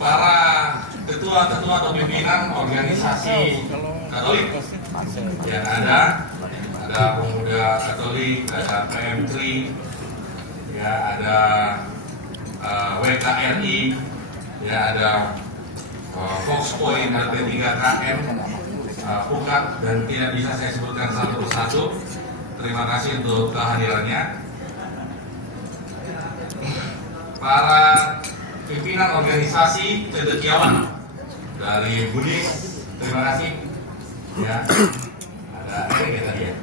para ketua-ketua atau pimpinan organisasi Katolik yang ada Pemuda Katolik, ada PM3, ya ada WKRI, ya ada Fox Point, RT3KM, PUKAT, dan tidak bisa saya sebutkan satu persatu. Terima kasih untuk kehadirannya. Para pimpinan organisasi cendekiawan dari Buddhis, terima kasih. Ya, ada tadi ya.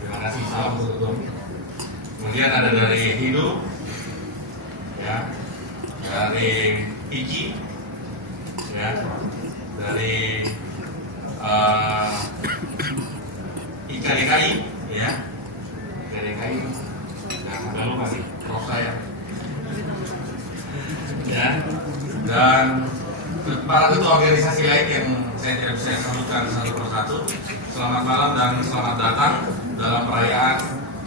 Terima kasih, salam untuk ketum. Kemudian ada dari Hindu, ya, dari Piki, ya, dari IKDKI, ya, IKDKI, yang ada lupa sih, prof saya, ya, dan para ketua organisasi lain yang saya tidak bisa sebutkan satu persatu. Selamat malam dan selamat datang dalam perayaan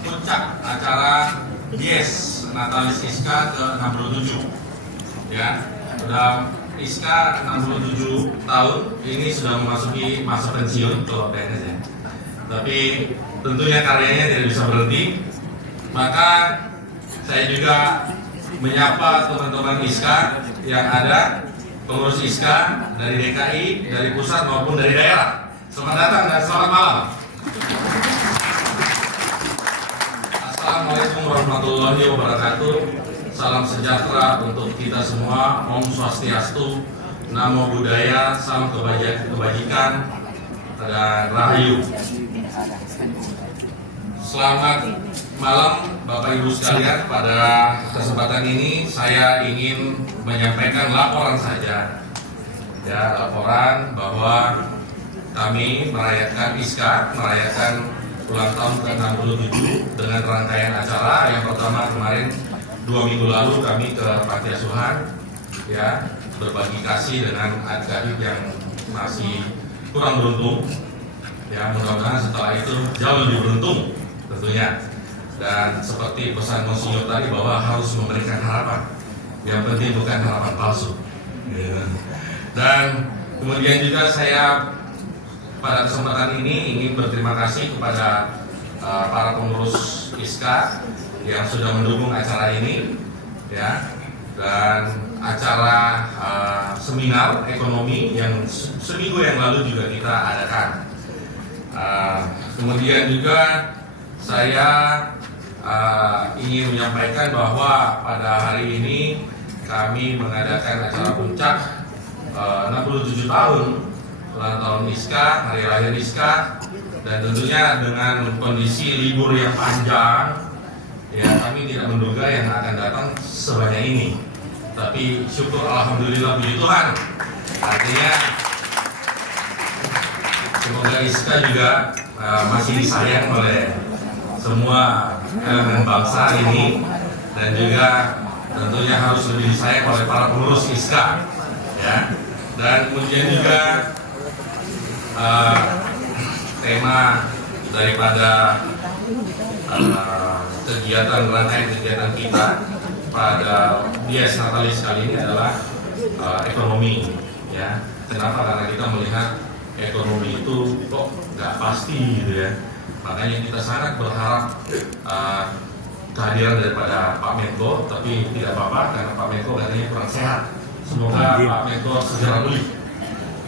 puncak acara Dies Natalis ISKA ke-67, ya. Sudah ISKA 67 tahun, ini sudah memasuki masa pensiun kalau PNS ya. Tapi tentunya karyanya tidak bisa berhenti. Maka saya juga menyapa teman-teman ISKA yang ada, pengurus ISKA dari DKI, dari pusat maupun dari daerah. Selamat datang dan selamat malam. Assalamualaikum warahmatullahi wabarakatuh. Salam sejahtera untuk kita semua. Om Swastiastu, Namo Buddhaya, salam kebajikan dan rahayu. Selamat malam Bapak Ibu sekalian. Pada kesempatan ini saya ingin menyampaikan laporan saja, ya, laporan bahwa kami merayakan ISKA, merayakan ulang tahun ke-67 dengan rangkaian acara. Yang pertama kemarin 2 minggu lalu kami ke Panti Asuhan, ya, berbagi kasih dengan adik-adik yang masih kurang beruntung, ya. Mudah-mudahan setelah itu jauh lebih beruntung tentunya. Dan seperti pesan Monsinyur tadi bahwa harus memberikan harapan. Yang penting bukan harapan palsu, ya. Dan kemudian juga saya pada kesempatan ini ingin berterima kasih kepada para pengurus ISKA yang sudah mendukung acara ini, ya, dan acara seminar ekonomi yang seminggu yang lalu juga kita adakan. Kemudian juga saya ingin menyampaikan bahwa pada hari ini kami mengadakan acara puncak 67 tahun ulang tahun ISKA, hari lahir ISKA, dan tentunya dengan kondisi libur yang panjang, ya, kami tidak menduga yang akan datang sebanyak ini. Tapi syukur alhamdulillah puji Tuhan. Artinya semoga ISKA juga masih disayang oleh semua elemen bangsa ini, dan juga tentunya harus lebih disayang oleh para pengurus ISKA, ya. Dan kemudian juga tema daripada rangkaian kegiatan kita pada Dies Natalis kali ini adalah ekonomi, ya. Kenapa? Karena kita melihat ekonomi itu kok nggak pasti gitu ya. Makanya kita sangat berharap kehadiran daripada Pak Menko, tapi tidak apa-apa karena Pak Menko katanya kurang sehat. Semoga Pak Menko segera pulih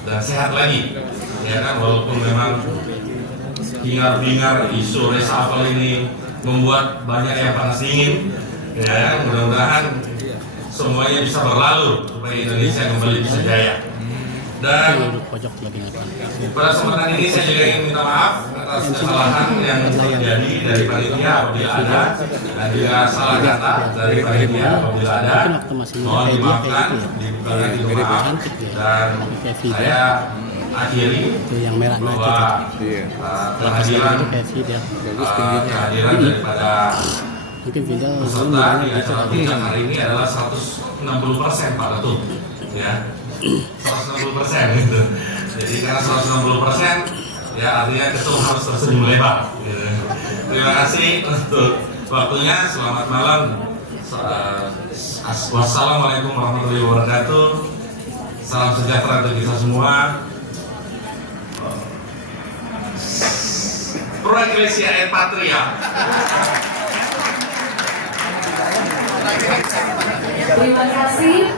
dan sehat lagi, ya kan. Walaupun memang hingar-bingar isu reshuffle ini membuat banyak yang panas dingin, ya, mudah-mudahan semuanya bisa berlalu supaya Indonesia kembali bisa jaya. Dan pada kesempatan ini saya juga ingin minta maaf atas kesalahan yang terjadi dari panitia apabila ada, dan juga salah kata dari panitia apabila ada. Mohon dimaafkan, dibukakan pintu maaf, dan saya akhiri bahwa kehadiran daripada peserta di acara puncak hari ini adalah 160% Pak Ketum, ya. 160% gitu. Jadi karena 160%, ya artinya ketum harus tersenyum lebar gitu. Terima kasih untuk waktunya. Selamat malam, Wassalamualaikum warahmatullahi wabarakatuh. Salam sejahtera untuk kita semua. Pro Ecclesia et Patria. Terima kasih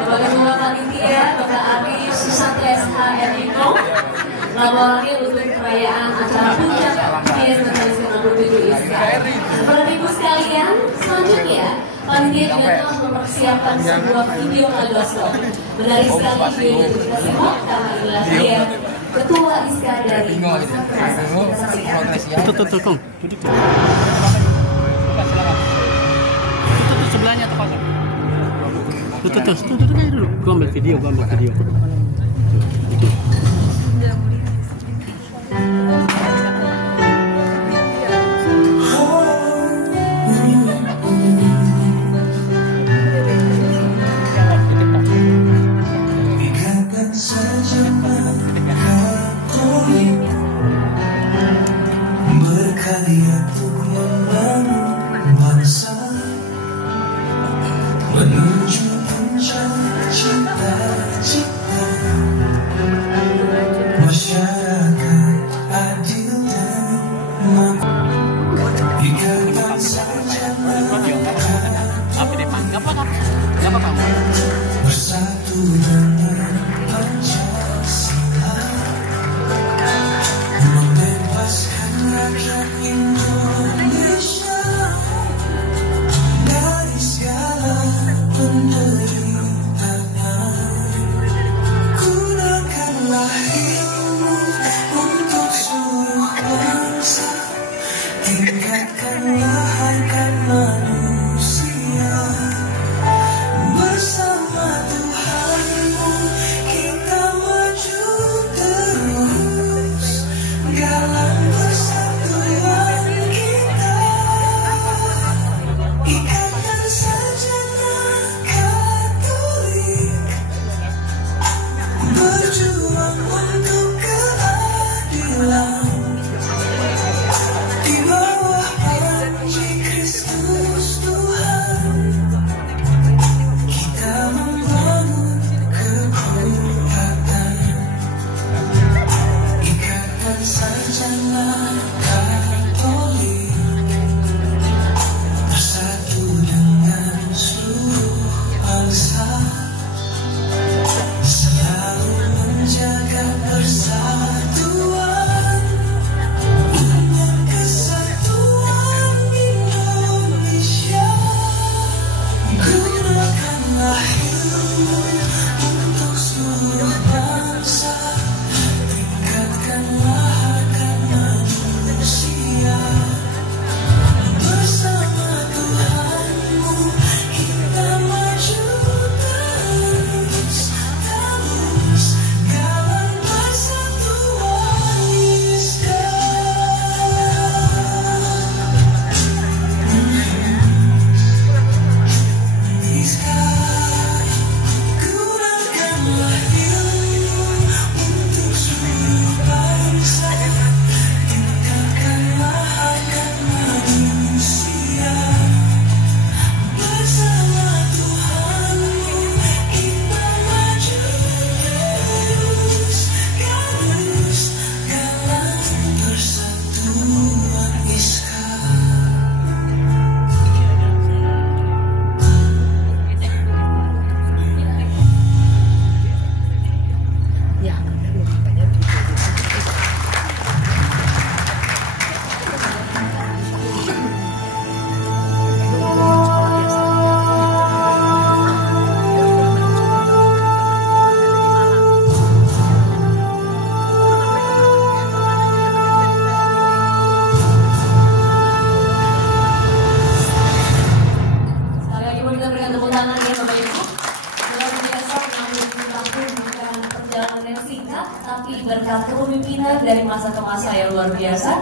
kepada Ketua Panitia Bapak Arif Susanto SHM Eko laporannya untuk perayaan acara puncak PIS Nasionalis ke-67 ISKA. Bapak Ibu sekalian, selanjutnya panitia juga telah mempersiapkan sebuah video Agoslo. Menarik sekali video yang kita simak karena inilah dia Ketua ISKA dari Masa Kerasa. Kita saksikan. Tuh. Sebelahnya tepat. Tuh kayak dulu. Gua ambil video. Berkarya untuk membangun bangsa menuju puncak cita-cita masyarakat adil dan makmur. Ikatan sarjana bersatu dengan Pancasila membebaskan rakyat Indonesia dari segala penderitaan. Gunakanlah ilmu untuk seluruh bangsa, tingkatkanlah harkat manusia. Bersama Tuhanmu kita maju terus, galang persatuan kita. Ikatan Sarjana Katolik berjuang untuk keadilan di bawah panji Kristus Tuhan. Kita membangun kekuatan. Ikatan Sarjana Katolik bersatu dengan seluruh bangsa, selalu menjaga persatuan dengan kesatuan Indonesia. Gunakanlah ilmu untuk seluruh bangsa, tingkatkanlah harkat manusia. Bersama Tuhanmu kita maju terus, galang persatuan ISKA. Gunakanlah ilmu untuk seluruh bangsa, tingkatkanlah harkat manusia. Bersama Tuhanmu kita maju terus, galang persatuan ISKA. Sekali lagi boleh kita berikan tepuk tangan ya Bapak Ibu. Luar biasa 67 tahun bukan perjalanan yang singkat, tapi berkat kepemimpinan dari masa ke masa yang luar biasa,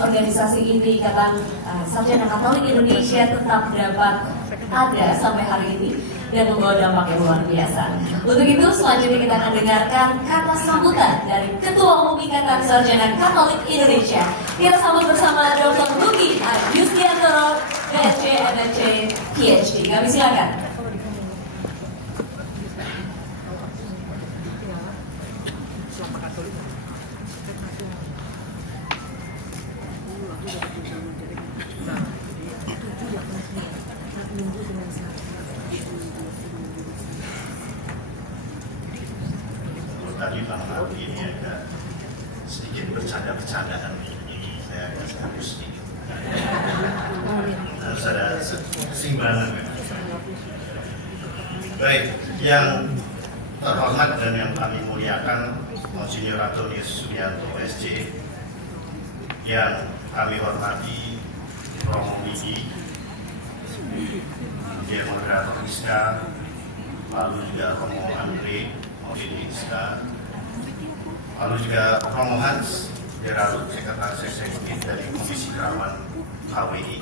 organisasi ini Ikatan Sarjana Katolik Indonesia tetap dapat ada sampai hari ini. dan membawa dampak yang luar biasa. Untuk itu selanjutnya kita akan dengarkan kata sambutan dari Ketua Umum Ikatan Sarjana Katolik Indonesia. Kita sambut bersama Dr. Luki Yustiantoro, PhD, MNC, PhD. Kami silakan. Tadi Bang Nabi ini ada sedikit bercanda-bercandaan, saya agak serius sedikit. Harus ada keseimbangan. Baik, yang terhormat dan yang kami muliakan Monsinyur Antonius Subianto SC, yang kami hormati Romo Midi, kemudian moderator ISKA, lalu juga Romo Andre ODD ISKA, lalu juga Romo Hans Gerardo, Sekretaris Eksekutif dari Komisi Kerawan KWI,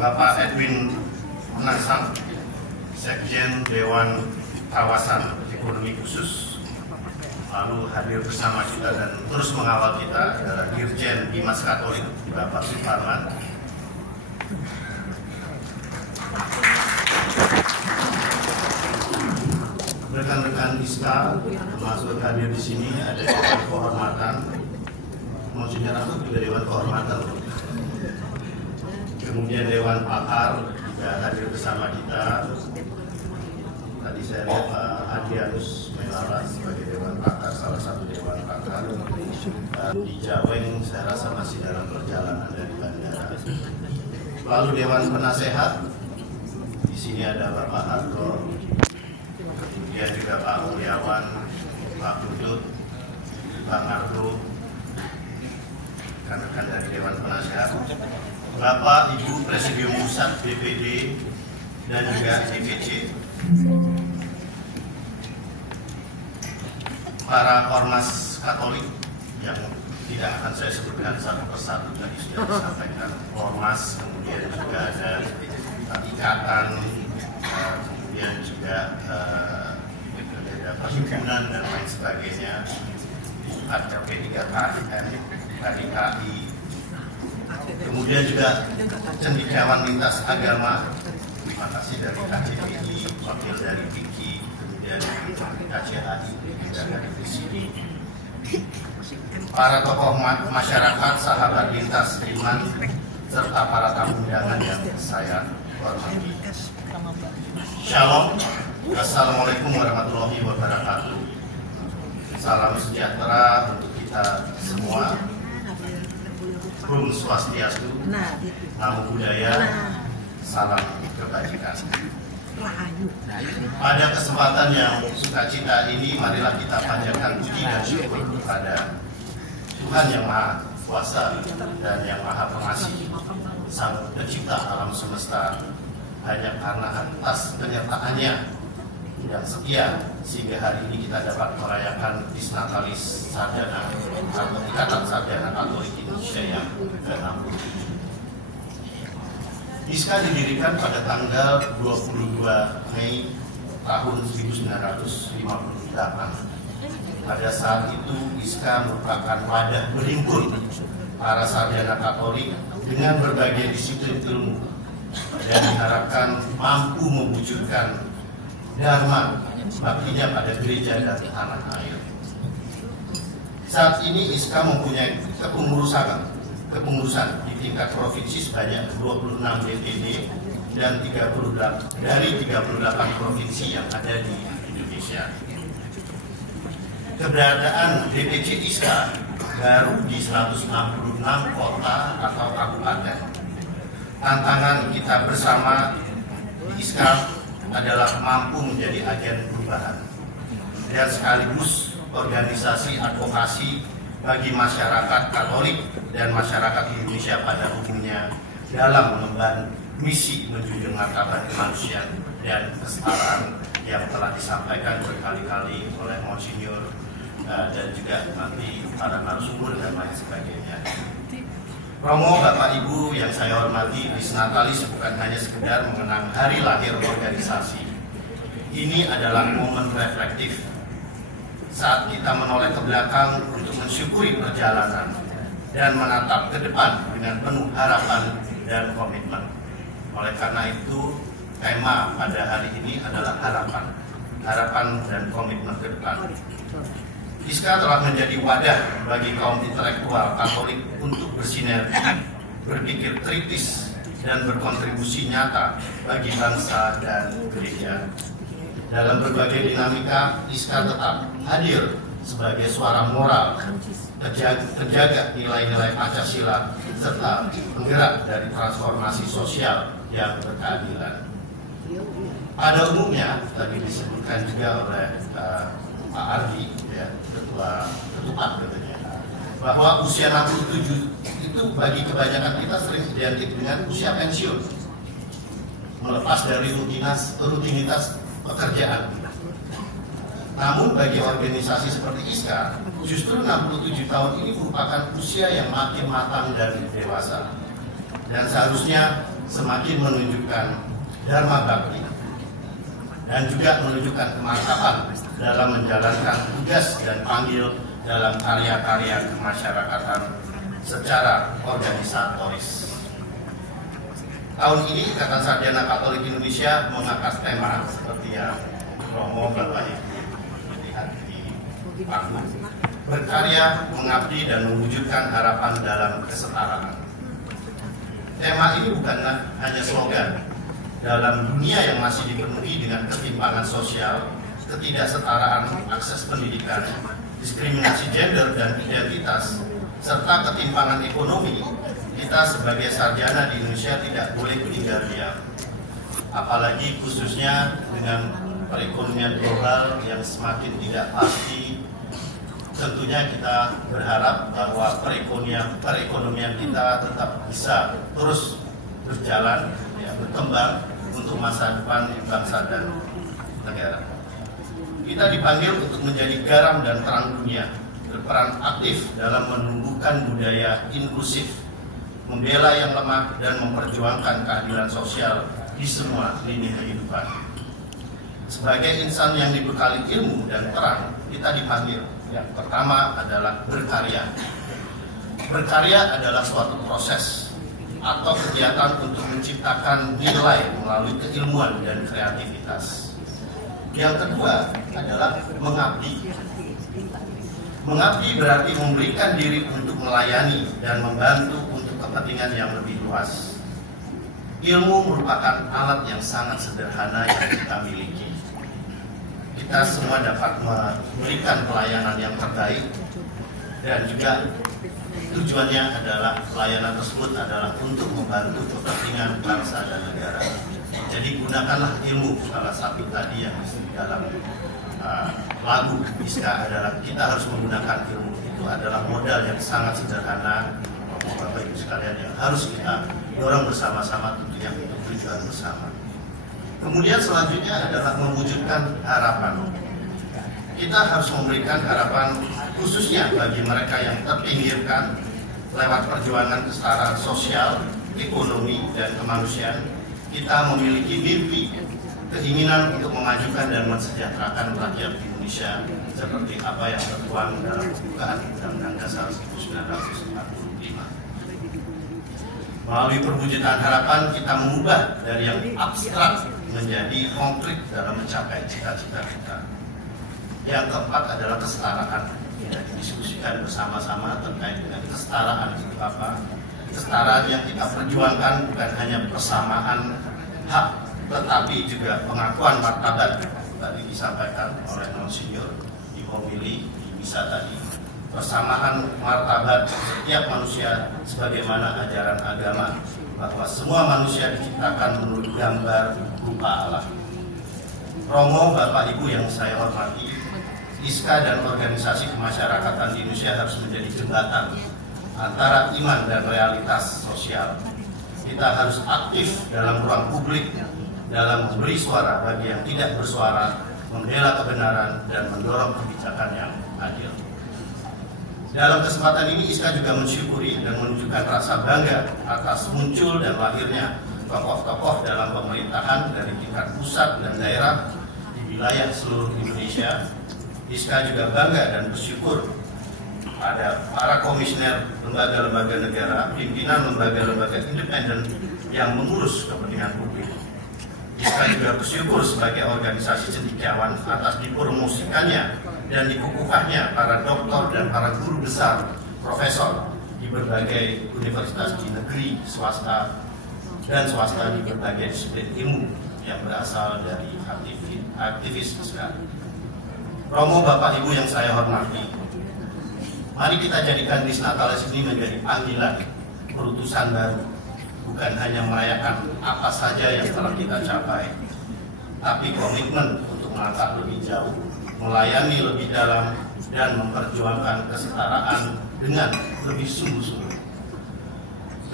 Bapak Edwin Nasam, Sekjen Dewan Kawasan Ekonomi Khusus, lalu hadir bersama kita dan terus mengawal kita adalah Dirjen Bimas Katolik Bapak Suparman, rekan-rekan ISKA termasuk hadir di sini ada Dewan Kehormatan, Monsinyur Antonius juga Dewan Kehormatan, kemudian Dewan Pakar juga hadir bersama kita. Tadi saya lihat Pak Adrianus Melala sebagai Dewan Pakar, salah satu Dewan Pakar. Di Jaweng saya rasa masih dalam perjalanan dari bandara. Lalu Dewan Penasehat, di sini ada Bapak Harto, kemudian juga Pak Mulyawan, Pak Putut, Pak Marto, rekan-rekan dari Dewan Penasehat, Bapak Ibu Presidium Pusat DPD dan juga DPC, para ormas Katolik yang tidak akan saya sebutkan satu persatu, tadi sudah disampaikan ormas, kemudian juga ada ikatan, kemudian juga ada perhimpunan dan lain sebagainya, ada P3KI, KDKI, kemudian juga cendekiawan lintas agama. Terima kasih dari KJPI, wakil dari PIKI, kemudian KCAI, juga dari sini. Para tokoh masyarakat, sahabat lintas iman, serta para tamu undangan yang saya hormati. Shalom, Assalamualaikum warahmatullahi wabarakatuh. Salam sejahtera untuk kita semua. Rum Swastiastu, Namo Buddhaya, salam kebajikan. Pada kesempatan yang sukacita ini, marilah kita panjatkan puji dan syukur kepada Tuhan yang Maha Kuasa dan yang Maha Pengasih, Sang Pencipta alam semesta, hanya karena atas penyertaannya yang setia sehingga hari ini kita dapat merayakan Disnatalis Sarjana atau Ikatan Sarjana Katolik Indonesia yang ke-67. ISKA didirikan pada tanggal 22 Mei tahun 1958. Pada saat itu ISKA merupakan wadah berhimpun para sarjana Katolik dengan berbagai disiplin ilmu dan diharapkan mampu mewujudkan dharma baktinya pada gereja dan tanah air. Saat ini ISKA mempunyai kepengurusan di tingkat provinsi sebanyak 26 DPD dan 38 provinsi yang ada di Indonesia. Keberadaan DPC ISKA baru di 166 kota atau kabupaten. Tantangan kita bersama di ISKA adalah mampu menjadi agen perubahan dan sekaligus organisasi advokasi bagi masyarakat Katolik dan masyarakat Indonesia pada umumnya dalam mengemban misi menjunjung martabat kemanusiaan dan kesetaraan yang telah disampaikan berkali-kali oleh Monsinyur dan juga nanti para narasumber dan lain sebagainya. Romo, Bapak Ibu yang saya hormati, Wisnatalis bukan hanya sekedar mengenang hari lahir organisasi. Ini adalah momen reflektif saat kita menoleh ke belakang untuk mensyukuri perjalanan dan menatap ke depan dengan penuh harapan dan komitmen. Oleh karena itu, tema pada hari ini adalah harapan dan komitmen ke depan. ISKA telah menjadi wadah bagi kaum intelektual Katolik untuk bersinergi, berpikir kritis, dan berkontribusi nyata bagi bangsa dan gereja. Dalam berbagai dinamika, ISKA tetap hadir sebagai suara moral, penjaga nilai-nilai Pancasila, serta penggerak dari transformasi sosial yang berkeadilan. Pada umumnya, tadi disebutkan juga oleh Pak Ardi, ya, ketua katanya, bahwa usia 67 itu bagi kebanyakan kita sering identik dengan usia pensiun, melepas dari rutinitas pekerjaan. Namun bagi organisasi seperti ISKA, justru 67 tahun ini merupakan usia yang makin matang dan dewasa, dan seharusnya semakin menunjukkan dharma bakti dan juga menunjukkan kemantapan dalam menjalankan tugas dan panggil dalam karya-karya kemasyarakatan secara organisatoris. Tahun ini Ikatan Sarjana Katolik Indonesia mengangkat tema seperti yang Romo Bapak Ibu lihat di panggung, berkarya, mengabdi, dan mewujudkan harapan dalam kesetaraan. Tema ini bukanlah hanya slogan. Dalam dunia yang masih dipenuhi dengan ketimpangan sosial, ketidaksetaraan akses pendidikan, diskriminasi gender dan identitas, serta ketimpangan ekonomi, kita sebagai sarjana di Indonesia tidak boleh tinggal diam. Apalagi khususnya dengan perekonomian global yang semakin tidak pasti, tentunya kita berharap bahwa perekonomian kita tetap bisa terus berjalan, ya, berkembang untuk masa depan bangsa dan negara. Kita dipanggil untuk menjadi garam dan terang dunia, berperan aktif dalam menumbuhkan budaya inklusif, membela yang lemah, dan memperjuangkan keadilan sosial di semua lini kehidupan. Sebagai insan yang dibekali ilmu dan terang, kita dipanggil. Yang pertama adalah berkarya. Berkarya adalah suatu proses atau kegiatan untuk menciptakan nilai melalui keilmuan dan kreativitas. Yang kedua adalah mengabdi. Mengabdi berarti memberikan diri untuk melayani dan membantu untuk kepentingan yang lebih luas. Ilmu merupakan alat yang sangat sederhana yang kita miliki. Kita semua dapat memberikan pelayanan yang terbaik, dan juga tujuannya adalah pelayanan tersebut adalah untuk membantu kepentingan bangsa dan negara. Jadi gunakanlah ilmu. Salah satu tadi yang di dalam lagu ISKA adalah kita harus menggunakan ilmu. Itu adalah modal yang sangat sederhana, Bapak Ibu sekalian, yang harus kita dorong bersama-sama tentunya untuk tujuan bersama. Kemudian selanjutnya adalah mewujudkan harapan. Kita harus memberikan harapan khususnya bagi mereka yang terpinggirkan lewat perjuangan kesetaraan sosial, ekonomi, dan kemanusiaan. Kita memiliki mimpi, keinginan untuk memajukan dan mensejahterakan rakyat Indonesia seperti apa yang tertuang dalam pembukaan Undang-Undang Dasar 1945. Melalui perwujudan harapan, kita mengubah dari yang abstrak menjadi konkret dalam mencapai cita-cita kita. Yang keempat adalah kesetaraan. Kita diskusikan bersama-sama terkait dengan kesetaraan itu apa. Kesetaraan yang kita perjuangkan bukan hanya persamaan hak, tetapi juga pengakuan martabat. Tadi disampaikan oleh Monsinyur di homili di misa tadi. Persamaan martabat setiap manusia sebagaimana ajaran agama, bahwa semua manusia diciptakan menurut gambar rupa Allah. Romo, Bapak Ibu yang saya hormati, ISKA dan organisasi kemasyarakatan di Indonesia harus menjadi jembatan antara iman dan realitas sosial. Kita harus aktif dalam ruang publik, dalam memberi suara bagi yang tidak bersuara, membela kebenaran, dan mendorong kebijakan yang adil. Dalam kesempatan ini ISKA juga mensyukuri dan menunjukkan rasa bangga atas muncul dan lahirnya tokoh-tokoh dalam pemerintahan dari tingkat pusat dan daerah di wilayah seluruh Indonesia. ISKA juga bangga dan bersyukur pada para komisioner lembaga-lembaga negara, pimpinan lembaga-lembaga independen yang mengurus kepentingan publik. ISKA juga bersyukur sebagai organisasi cendekiawan atas dipromosikannya dan dikukuhkannya para doktor dan para guru besar, profesor di berbagai universitas di negeri, swasta, dan swasta di berbagai disiplin ilmu yang berasal dari aktivis ISKA. Romo Bapak Ibu yang saya hormati, mari kita jadikan Disnatalis ini menjadi panggilan perutusan baru, bukan hanya merayakan apa saja yang telah kita capai, tapi komitmen untuk melangkah lebih jauh, melayani lebih dalam, dan memperjuangkan kesetaraan dengan lebih sungguh-sungguh.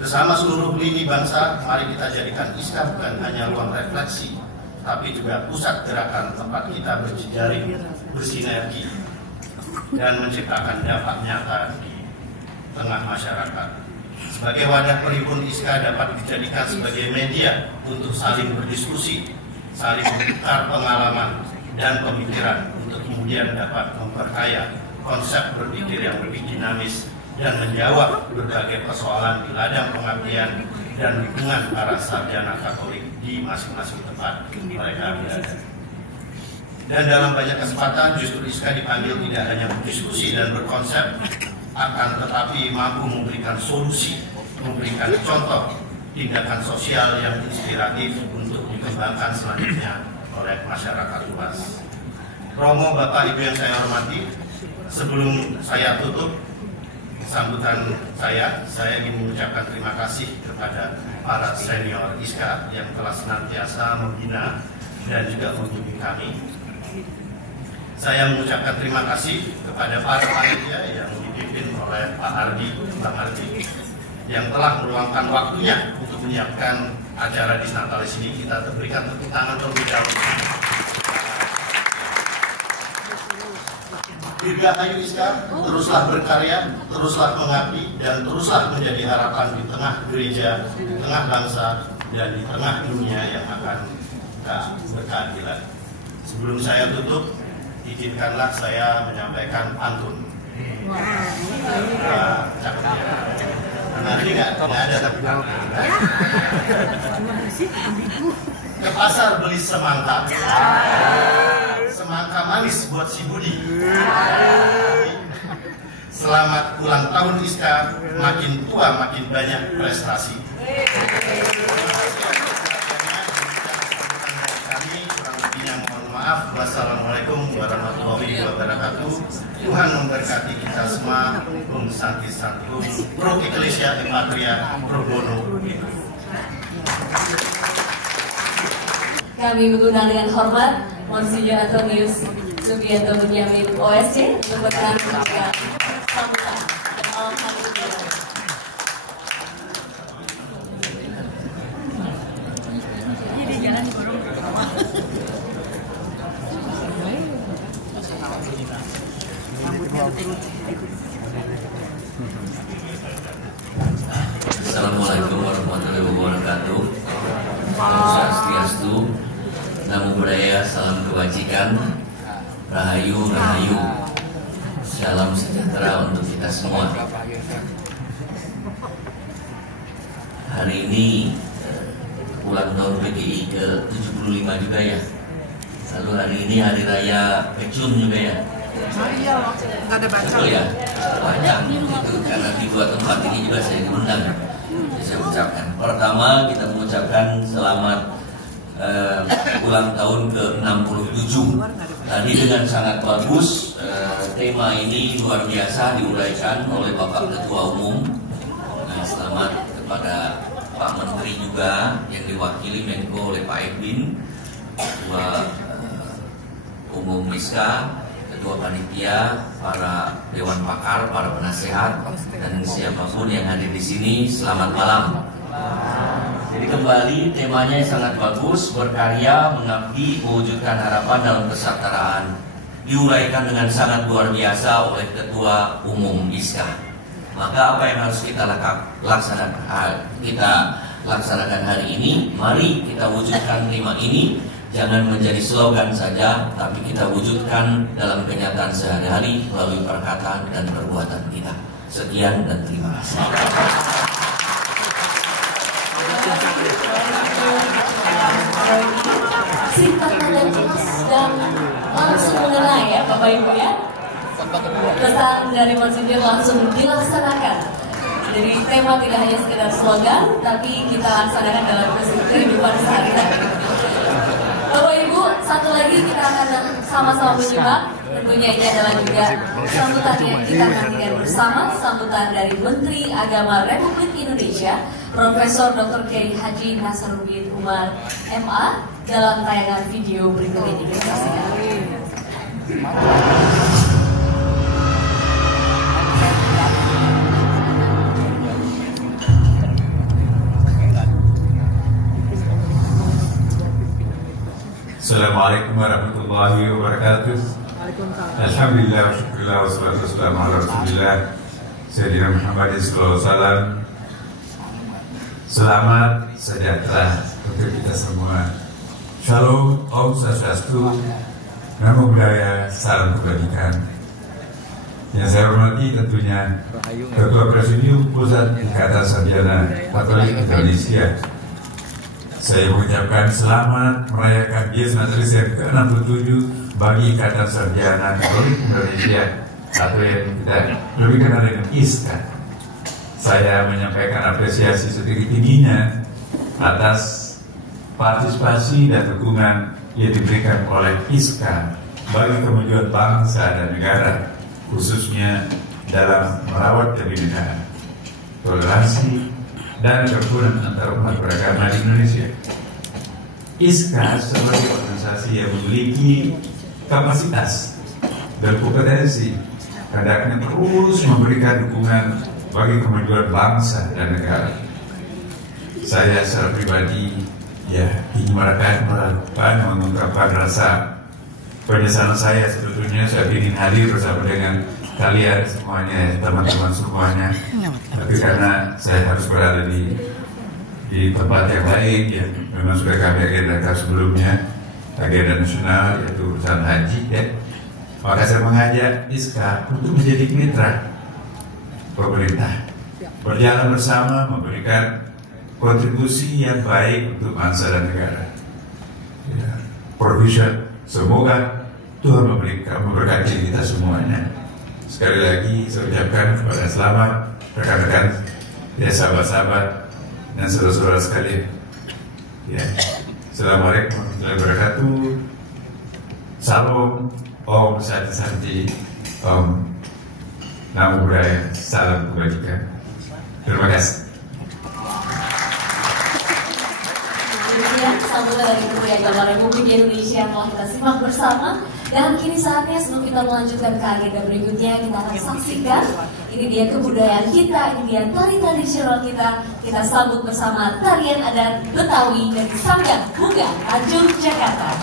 Bersama seluruh lini bangsa, mari kita jadikan ISKA bukan hanya ruang refleksi, tapi juga pusat gerakan tempat kita berjejaring, bersinergi, dan menciptakan dampak nyata di tengah masyarakat. Sebagai wadah perhimpun ISKA dapat dijadikan sebagai media untuk saling berdiskusi, saling bertukar pengalaman dan pemikiran untuk kemudian dapat memperkaya konsep berpikir yang lebih dinamis dan menjawab berbagai persoalan di ladang pengabdian dan lingkungan para sarjana Katolik di masing-masing tempat mereka berada. Dan dalam banyak kesempatan justru ISKA dipanggil tidak hanya berdiskusi dan berkonsep, akan tetapi mampu memberikan solusi, memberikan contoh tindakan sosial yang inspiratif untuk dikembangkan selanjutnya oleh masyarakat luas. Romo Bapak Ibu yang saya hormati, sebelum saya tutup sambutan saya ingin mengucapkan terima kasih kepada para senior ISKA yang telah senantiasa membina dan juga membimbing kami. Saya mengucapkan terima kasih kepada para panitia yang dipimpin oleh Pak Ardi, Bang Ardi, yang telah meluangkan waktunya untuk menyiapkan acara Disnatalis ini. Kita berikan tepuk tangan terlebih dahulu. Dirgahayu ISKA, teruslah berkarya, teruslah mengabdi, dan teruslah menjadi harapan di tengah gereja, di tengah bangsa, dan di tengah dunia yang akan berkeadilan. Sebelum saya tutup, izinkanlah saya menyampaikan pantun. Cakepnya. Nah, ini nggak ada tapi ke pasar beli semangka. Semangka manis buat si Budi. Selamat ulang tahun ISKA, makin tua makin banyak prestasi. Kami kurang lebihnya mohon maaf. Wassalamualaikum warahmatullahi wabarakatuh. Tuhan memberkati kita semua. Om Santi Santum, Pro Ecclesia Patria, Pro Bono. Kami mengundang dengan hormat Monsinyur Antonius Subianto Benyamin OSC untuk berkenan memberikan sambutan pada malam hari ini. Assalamualaikum warahmatullahi wabarakatuh. Om Swastiastu, Namo Buddhaya, salam kebajikan, Rahayu, Rahayu, salam sejahtera untuk kita semua. Hari ini ulang tahun PGI ke-75 juga ya. Lalu hari ini hari raya Pecum juga ya. Iya, nggak ada baca. Oh ya, banyak itu karena di dua tempat ini juga saya diundang. Jadi saya ucapkan. Pertama kita mengucapkan selamat ulang tahun ke-67. Tadi dengan sangat bagus tema ini luar biasa diuraikan oleh Bapak Ketua Umum. Nah, selamat kepada Pak Menteri juga yang diwakili Menko oleh Pak Edwin, Ketua Umum ISKA, Ketua Panitia, para Dewan Pakar, para penasehat, dan siapapun yang hadir di sini. Selamat malam. Jadi kembali temanya yang sangat bagus, berkarya, mengabdi, mewujudkan harapan dalam kesetaraan. diuraikan dengan sangat luar biasa oleh Ketua Umum ISKA. Maka apa yang harus kita laksanakan hari ini? Mari kita wujudkan 5 ini, jangan menjadi slogan saja, tapi kita wujudkan dalam kenyataan sehari-hari melalui perkataan dan perbuatan kita. Sekian dan terima kasih. Singkat dan jelas dan langsung mengena ya Bapak Ibu ya. Pesan dari Monsinyur langsung dilaksanakan. Jadi tema tidak hanya sekedar slogan, tapi kita laksanakan dalam kehidupan sehari-hari. Bapak Ibu, satu lagi kita akan sama-sama menyimak. Tentunya ini adalah juga sambutan yang kita nantikan bersama, sambutan dari Menteri Agama Republik Indonesia, Profesor Dr. Kiai Haji Nasaruddin Umar MA, dalam tayangan video berikut ini. Kita saksikan. Assalamualaikum warahmatullahi wabarakatuh. Alhamdulillah wa syukurillah wa salatu wassalamu ala rasulillah Sayyidina Muhammad sallallahu alaihi wasallam. Selamat sejahtera untuk kita semua. Shalom, Om Swastiastu, Namo Buddhaya, salam kebajikan. Yang saya hormati tentunya Ketua Presidium Pusat Ikatan Sarjana Katolik Indonesia. Saya mengucapkan selamat merayakan Dies Natalis yang ke-67 bagi Ikatan Sarjana Katolik Indonesia atau yang kita lebih kenal dengan ISKA. Saya menyampaikan apresiasi setinggi-tingginya atas partisipasi dan dukungan yang diberikan oleh ISKA bagi kemajuan bangsa dan negara, khususnya dalam merawat kebinekaan, toleransi, dan kerukunan antar umat beragama di Indonesia. ISKA sebagai organisasi yang memiliki kapasitas dan kompetensi hendaknya terus memberikan dukungan bagi kemajuan bangsa dan negara. Saya secara pribadi ingin mengungkapkan rasa penyesalan saya. Sebetulnya saya ingin hadir bersama dengan kalian semuanya, teman-teman semuanya, tapi karena saya harus berada di tempat yang lain yang memang sudah kami agendakan sebelumnya, agenda nasional yaitu urusan haji ya, maka saya mengajak ISKA untuk menjadi mitra pemerintah, berjalan bersama memberikan kontribusi yang baik untuk bangsa dan negara ya. Provision, semoga Tuhan memberkati kita semuanya. Sekali lagi saya ucapkan kepada selamat rekan-rekan, ya sahabat-sahabat dan saudara-saudara sekalian. Ya, Assalamualaikum warahmatullahi wabarakatuh. Salam, Om Santi, Om Namo Buddhaya, salam kebajikan. Terima kasih. Demikian sambutan dari Menteri Agama Republik Indonesia yang telah kita simak bersama. Dan kini saatnya sebelum kita melanjutkan ke agenda berikutnya, kita akan saksikan ini dia kebudayaan kita, ini dia tari tradisional kita. Kita sambut bersama tarian adat Betawi dari Sanggar Bunga, Tanjung, Jakarta.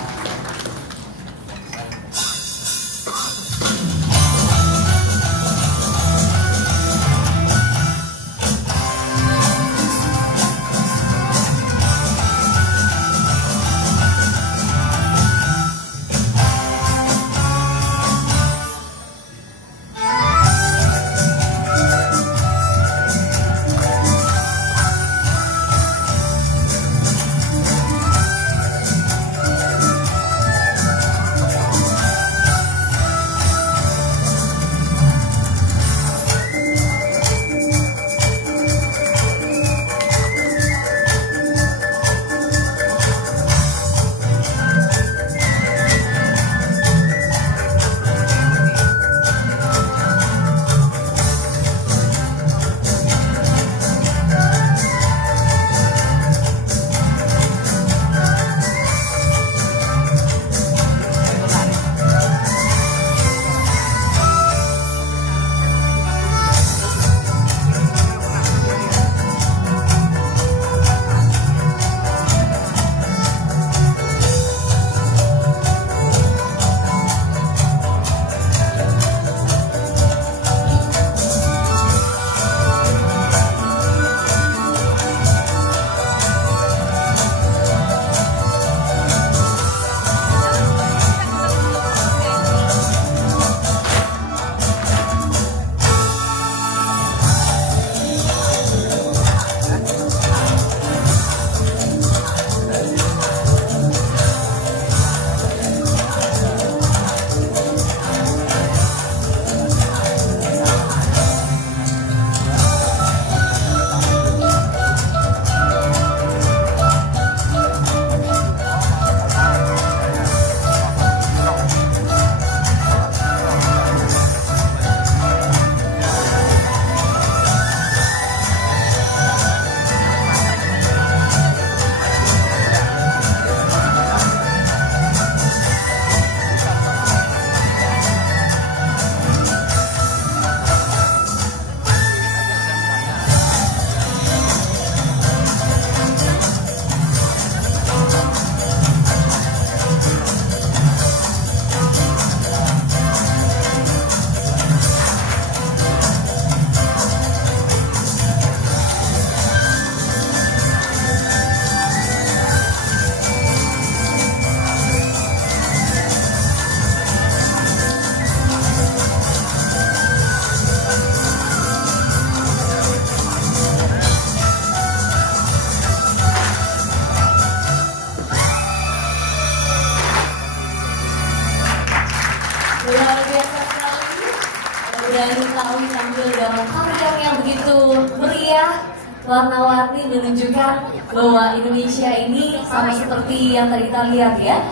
udah diketahui tampil dalam karya yang begitu meriah, warna-warni, menunjukkan bahwa Indonesia ini sama seperti yang tadi kita lihat ya,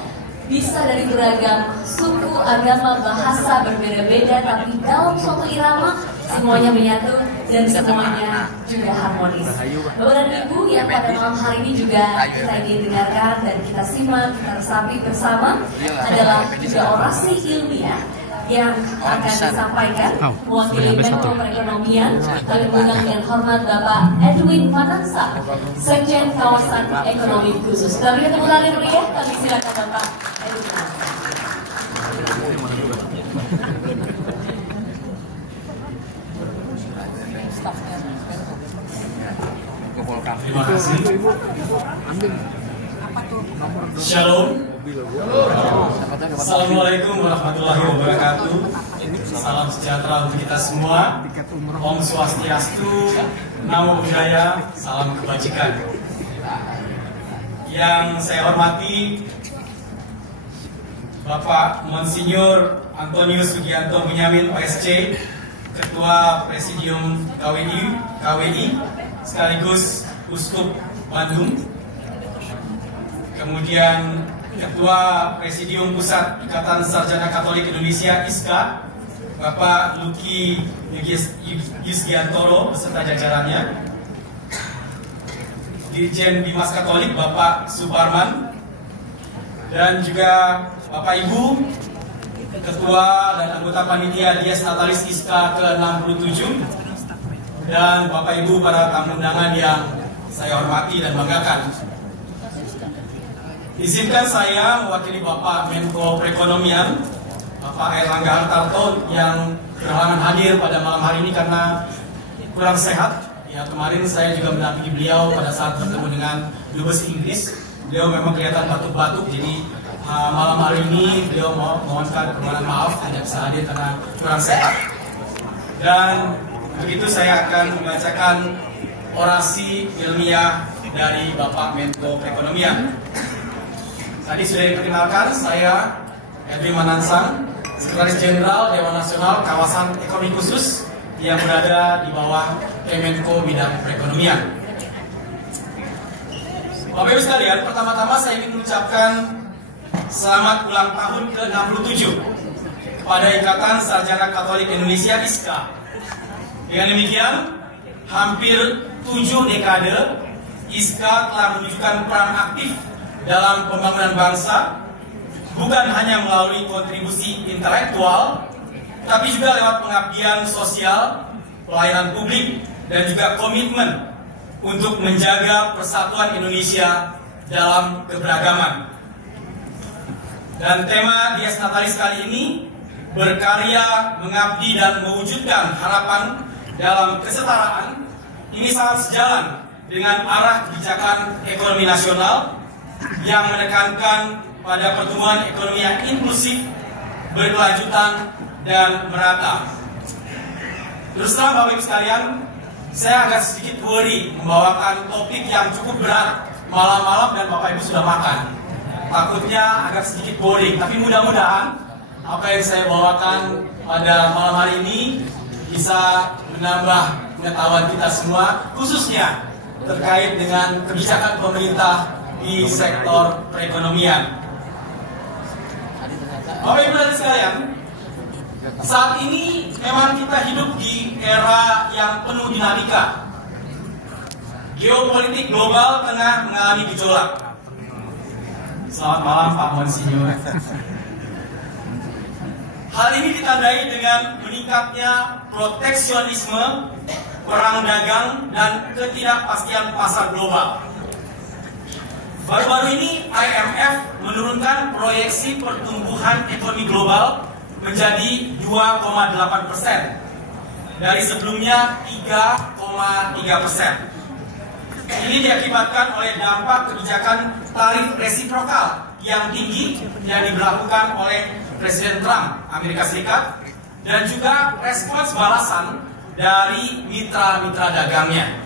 bisa dari beragam suku, agama, bahasa berbeda-beda, tapi dalam suatu irama semuanya menyatu dan semuanya juga harmonis. Bapak dan Ibu yang pada malam hari ini juga kita ingin dengarkan dan kita simak, kita resapi bersama adalah juga orasi ilmiah yang akan disampaikan mewakili Menko Perekonomian. Kami mengundang yang hormat Bapak Edwin Manansa, Sekjen Kawasan Ekonomi Khusus. Kami tepuk tangan dulu ya, kami silakan Bapak Edwin Manansa. Terima kasih. Shalom. Assalamualaikum warahmatullahi wabarakatuh. Salam sejahtera untuk kita semua. Om Swastiastu, Namo Buddhaya, salam kebajikan. Yang saya hormati Bapak Monsinyur Antonius Sugianto Bunyamin OSC, Ketua Presidium KWI sekaligus Uskup Bandung, kemudian Ketua Presidium Pusat Ikatan Sarjana Katolik Indonesia ISKA, Bapak Luki Yusgiantoro beserta jajarannya, Dirjen Bimas Katolik Bapak Suparman, dan juga Bapak Ibu Ketua dan anggota Panitia Dies Natalis ISKA ke-67, dan Bapak Ibu para tamu undangan yang saya hormati dan banggakan. Izinkan saya mewakili Bapak Menko Perekonomian, Bapak Airlangga Hartarto, yang berhalangan hadir pada malam hari ini karena kurang sehat. Ya, kemarin saya juga mendampingi beliau pada saat bertemu dengan Dubes Inggris. Beliau memang kelihatan batuk-batuk, jadi malam hari ini beliau mohonkan permohonan maaf tidak bisa hadir karena kurang sehat. Dan begitu saya akan membacakan orasi ilmiah dari Bapak Menko Perekonomian. Tadi sudah diperkenalkan, saya Edwin Manansang, Sekretaris Jenderal Dewan Nasional Kawasan Ekonomi Khusus yang berada di bawah Kemenko Bidang Perekonomian. Bapak Ibu sekalian, pertama-tama saya ingin mengucapkan selamat ulang tahun ke-67 kepada Ikatan Sarjana Katolik Indonesia ISKA. Dengan demikian, hampir 7 dekade ISKA telah menunjukkan peran aktif dalam pembangunan bangsa, bukan hanya melalui kontribusi intelektual, tapi juga lewat pengabdian sosial, pelayanan publik, dan juga komitmen untuk menjaga persatuan Indonesia dalam keberagaman. Dan tema Dies Natalis kali ini, berkarya, mengabdi, dan mewujudkan harapan dalam kesetaraan, ini sangat sejalan dengan arah kebijakan ekonomi nasional yang menekankan pada pertumbuhan ekonomi yang inklusif, berkelanjutan, dan merata. Terus terang Bapak Ibu sekalian, saya agak sedikit worry membawakan topik yang cukup berat malam-malam dan Bapak Ibu sudah makan. Takutnya agak sedikit boring, tapi mudah-mudahan apa yang saya bawakan pada malam hari ini bisa menambah pengetahuan kita semua, khususnya terkait dengan kebijakan pemerintah di sektor perekonomian. Bapak Ibu dan sekalian, saat ini memang kita hidup di era yang penuh dinamika. Geopolitik global tengah mengalami gejolak. Selamat malam Pak Monsinyur. Hal ini ditandai dengan meningkatnya proteksionisme, perang dagang, dan ketidakpastian pasar global. Baru-baru ini IMF menurunkan proyeksi pertumbuhan ekonomi global menjadi 2,8% dari sebelumnya 3,3%. Ini diakibatkan oleh dampak kebijakan tarif resiprokal yang tinggi yang diberlakukan oleh Presiden Trump Amerika Serikat dan juga respons balasan dari mitra-mitra dagangnya.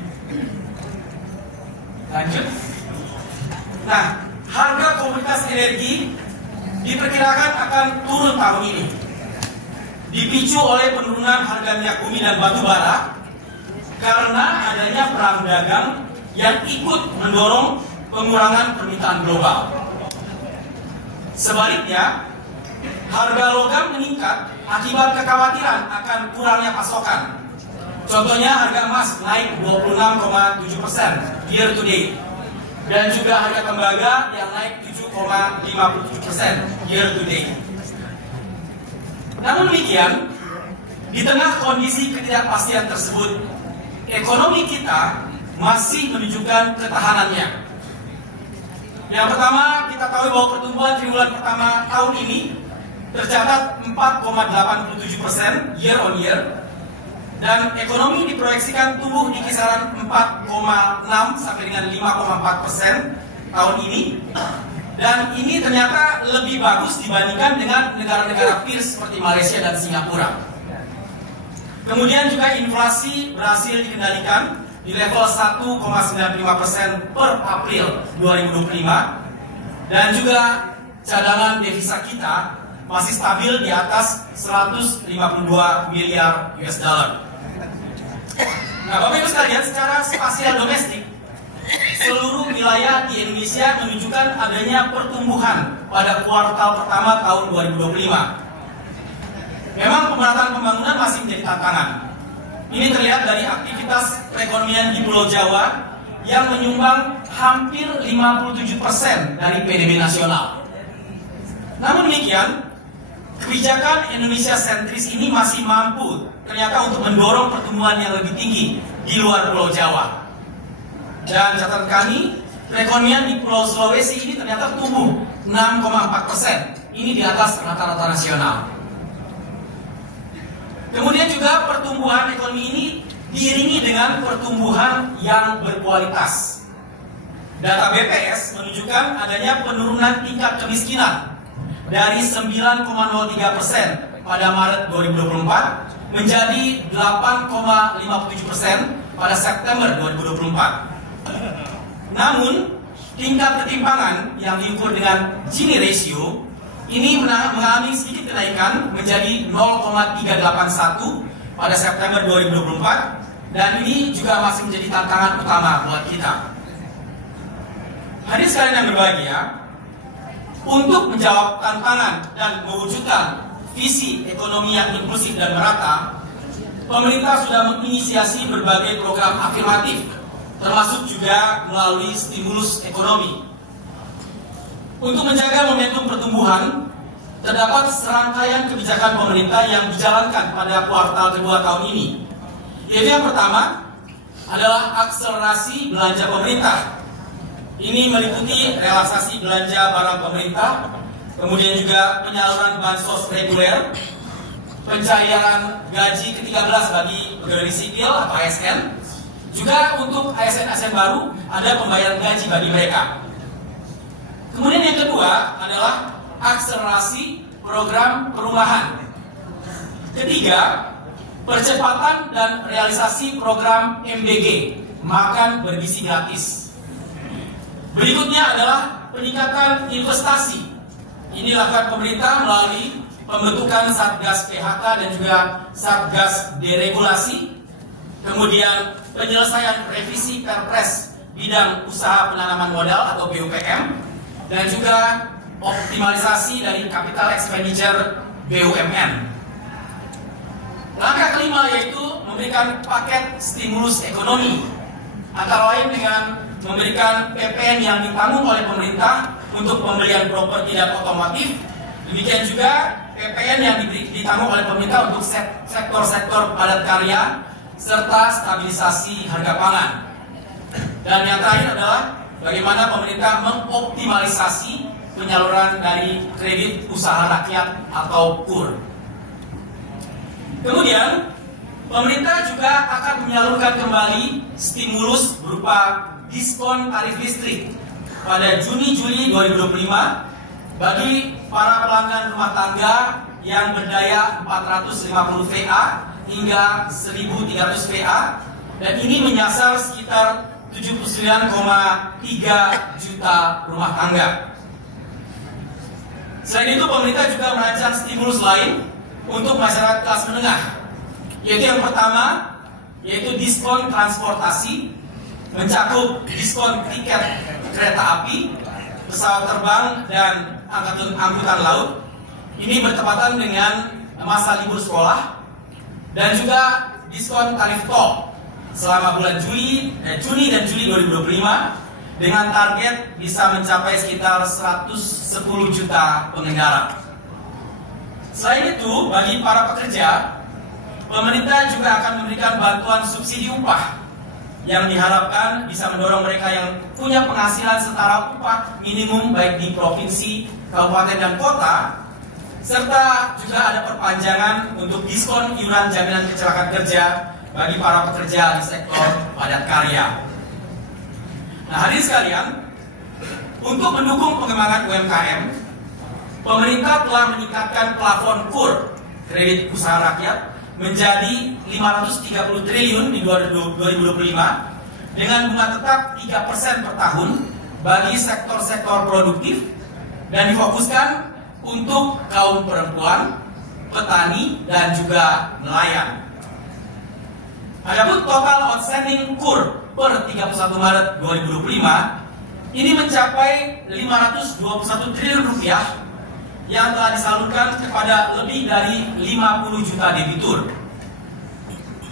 Lanjut. Nah, harga komoditas energi diperkirakan akan turun tahun ini. dipicu oleh penurunan harga minyak bumi dan batu bara karena adanya perang dagang yang ikut mendorong pengurangan permintaan global. Sebaliknya, harga logam meningkat akibat kekhawatiran akan kurangnya pasokan. Contohnya harga emas naik 26,7% year to date, dan juga harga tembaga yang naik 7,57% year to date. Namun demikian, di tengah kondisi ketidakpastian tersebut, ekonomi kita masih menunjukkan ketahanannya. Yang pertama, kita tahu bahwa pertumbuhan triwulan pertama tahun ini tercatat 4,87% year on year, dan ekonomi diproyeksikan tumbuh di kisaran 4,6 sampai dengan 5,4% tahun ini. Dan ini ternyata lebih bagus dibandingkan dengan negara-negara peers seperti Malaysia dan Singapura. Kemudian juga inflasi berhasil dikendalikan di level 1,95% per April 2025, dan juga cadangan devisa kita masih stabil di atas 152 miliar US dollar. Nah, Bapak Ibu sekalian, secara spasial domestik, seluruh wilayah di Indonesia menunjukkan adanya pertumbuhan pada kuartal pertama tahun 2025. Memang pemerataan pembangunan masih menjadi tantangan. Ini terlihat dari aktivitas perekonomian di Pulau Jawa yang menyumbang hampir 57% dari PDB nasional. Namun demikian, kebijakan Indonesia sentris ini masih mampu ternyata untuk mendorong pertumbuhan yang lebih tinggi di luar Pulau Jawa. Dan catatan kami, perekonomian di Pulau Sulawesi ini ternyata tumbuh 6,4%. Ini di atas rata-rata nasional. Kemudian juga pertumbuhan ekonomi ini diiringi dengan pertumbuhan yang berkualitas. Data BPS menunjukkan adanya penurunan tingkat kemiskinan dari 9,03% pada Maret 2024 menjadi 8,57% pada September 2024. Namun, tingkat ketimpangan yang diukur dengan Gini ratio ini mengalami sedikit kenaikan menjadi 0,381 pada September 2024, dan ini juga masih menjadi tantangan utama buat kita. Hadirin sekalian yang berbahagia, untuk menjawab tantangan dan mewujudkan visi ekonomi yang inklusif dan merata, pemerintah sudah menginisiasi berbagai program afirmatif, termasuk juga melalui stimulus ekonomi. Untuk menjaga momentum pertumbuhan, terdapat serangkaian kebijakan pemerintah yang dijalankan pada kuartal kedua tahun ini. Yaitu yang pertama adalah akselerasi belanja pemerintah. Ini meliputi relaksasi belanja barang pemerintah, kemudian juga penyaluran bansos reguler, pencairan gaji ke-13 bagi pegawai sipil atau ASN. Juga untuk ASN-ASN baru ada pembayaran gaji bagi mereka. Kemudian yang kedua adalah akselerasi program perumahan. Ketiga, percepatan dan realisasi program MBG, makan bergizi gratis. Berikutnya adalah peningkatan investasi. Ini dilakukan pemerintah melalui pembentukan Satgas PHK dan juga Satgas Deregulasi. Kemudian penyelesaian revisi Perpres bidang usaha penanaman modal atau BUPM, dan juga optimalisasi dari capital expenditure BUMN. Langkah kelima yaitu memberikan paket stimulus ekonomi, antara lain dengan memberikan PPN yang ditanggung oleh pemerintah untuk pembelian properti dan otomotif. Demikian juga PPN yang ditanggung oleh pemerintah untuk sektor-sektor padat karya serta stabilisasi harga pangan. Dan yang terakhir adalah bagaimana pemerintah mengoptimalisasi penyaluran dari kredit usaha rakyat atau KUR. Kemudian, pemerintah juga akan menyalurkan kembali stimulus berupa diskon tarif listrik pada Juni-Juli 2025 bagi para pelanggan rumah tangga yang berdaya 450 VA hingga 1.300 VA, dan ini menyasar sekitar 79,3 juta rumah tangga. Selain itu, pemerintah juga merancang stimulus lain untuk masyarakat kelas menengah, yaitu yang pertama, yaitu diskon transportasi, mencakup diskon tiket kereta api, pesawat terbang, dan angkutan laut. Ini bertepatan dengan masa libur sekolah, dan juga diskon tarif tol selama bulan Juni dan Juli 2025 dengan target bisa mencapai sekitar 110 juta pengendara. Selain itu, bagi para pekerja, pemerintah juga akan memberikan bantuan subsidi upah yang diharapkan bisa mendorong mereka yang punya penghasilan setara upah minimum baik di provinsi, kabupaten, dan kota, serta juga ada perpanjangan untuk diskon iuran jaminan kecelakaan kerja bagi para pekerja di sektor padat karya. Nah, hadirin sekalian, untuk mendukung pengembangan UMKM, pemerintah telah meningkatkan plafon KUR kredit usaha rakyat menjadi 530 triliun di 2025 dengan bunga tetap 3% per tahun bagi sektor-sektor produktif dan difokuskan untuk kaum perempuan, petani, dan juga nelayan. Adapun total outstanding KUR per 31 Maret 2025 ini mencapai 521 triliun rupiah yang telah disalurkan kepada lebih dari 50 juta debitur.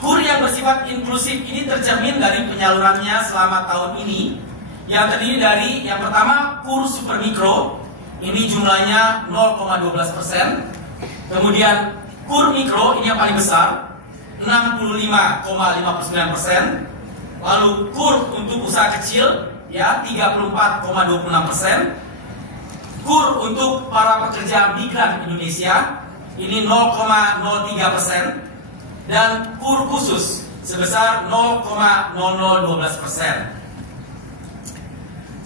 KUR yang bersifat inklusif ini tercermin dari penyalurannya selama tahun ini, yang terdiri dari yang pertama KUR super mikro, ini jumlahnya 0,12%. Kemudian KUR mikro ini yang paling besar, 65,59%. Lalu KUR untuk usaha kecil ya 34,26%. KUR untuk para pekerja migran Indonesia ini 0,03%, dan KUR khusus sebesar 0,0012%.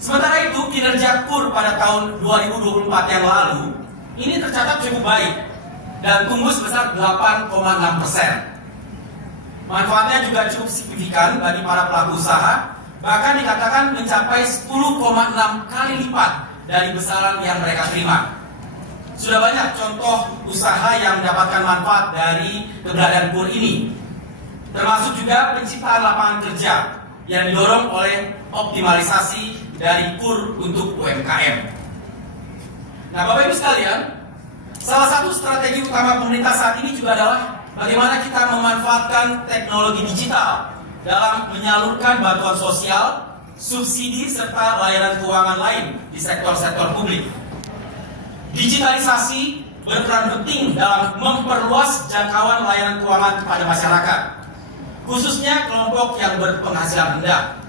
Sementara itu, kinerja KUR pada tahun 2024 yang lalu ini tercatat cukup baik dan tumbuh sebesar 8,6%. Manfaatnya juga cukup signifikan bagi para pelaku usaha, bahkan dikatakan mencapai 10,6 kali lipat dari besaran yang mereka terima. Sudah banyak contoh usaha yang mendapatkan manfaat dari keberadaan KUR ini, termasuk juga penciptaan lapangan kerja yang didorong oleh optimalisasi dari KUR untuk UMKM. Nah, Bapak Ibu sekalian, salah satu strategi utama pemerintah saat ini juga adalah bagaimana kita memanfaatkan teknologi digital dalam menyalurkan bantuan sosial, subsidi, serta layanan keuangan lain di sektor-sektor publik. Digitalisasi berperan penting dalam memperluas jangkauan layanan keuangan kepada masyarakat, khususnya kelompok yang berpenghasilan rendah.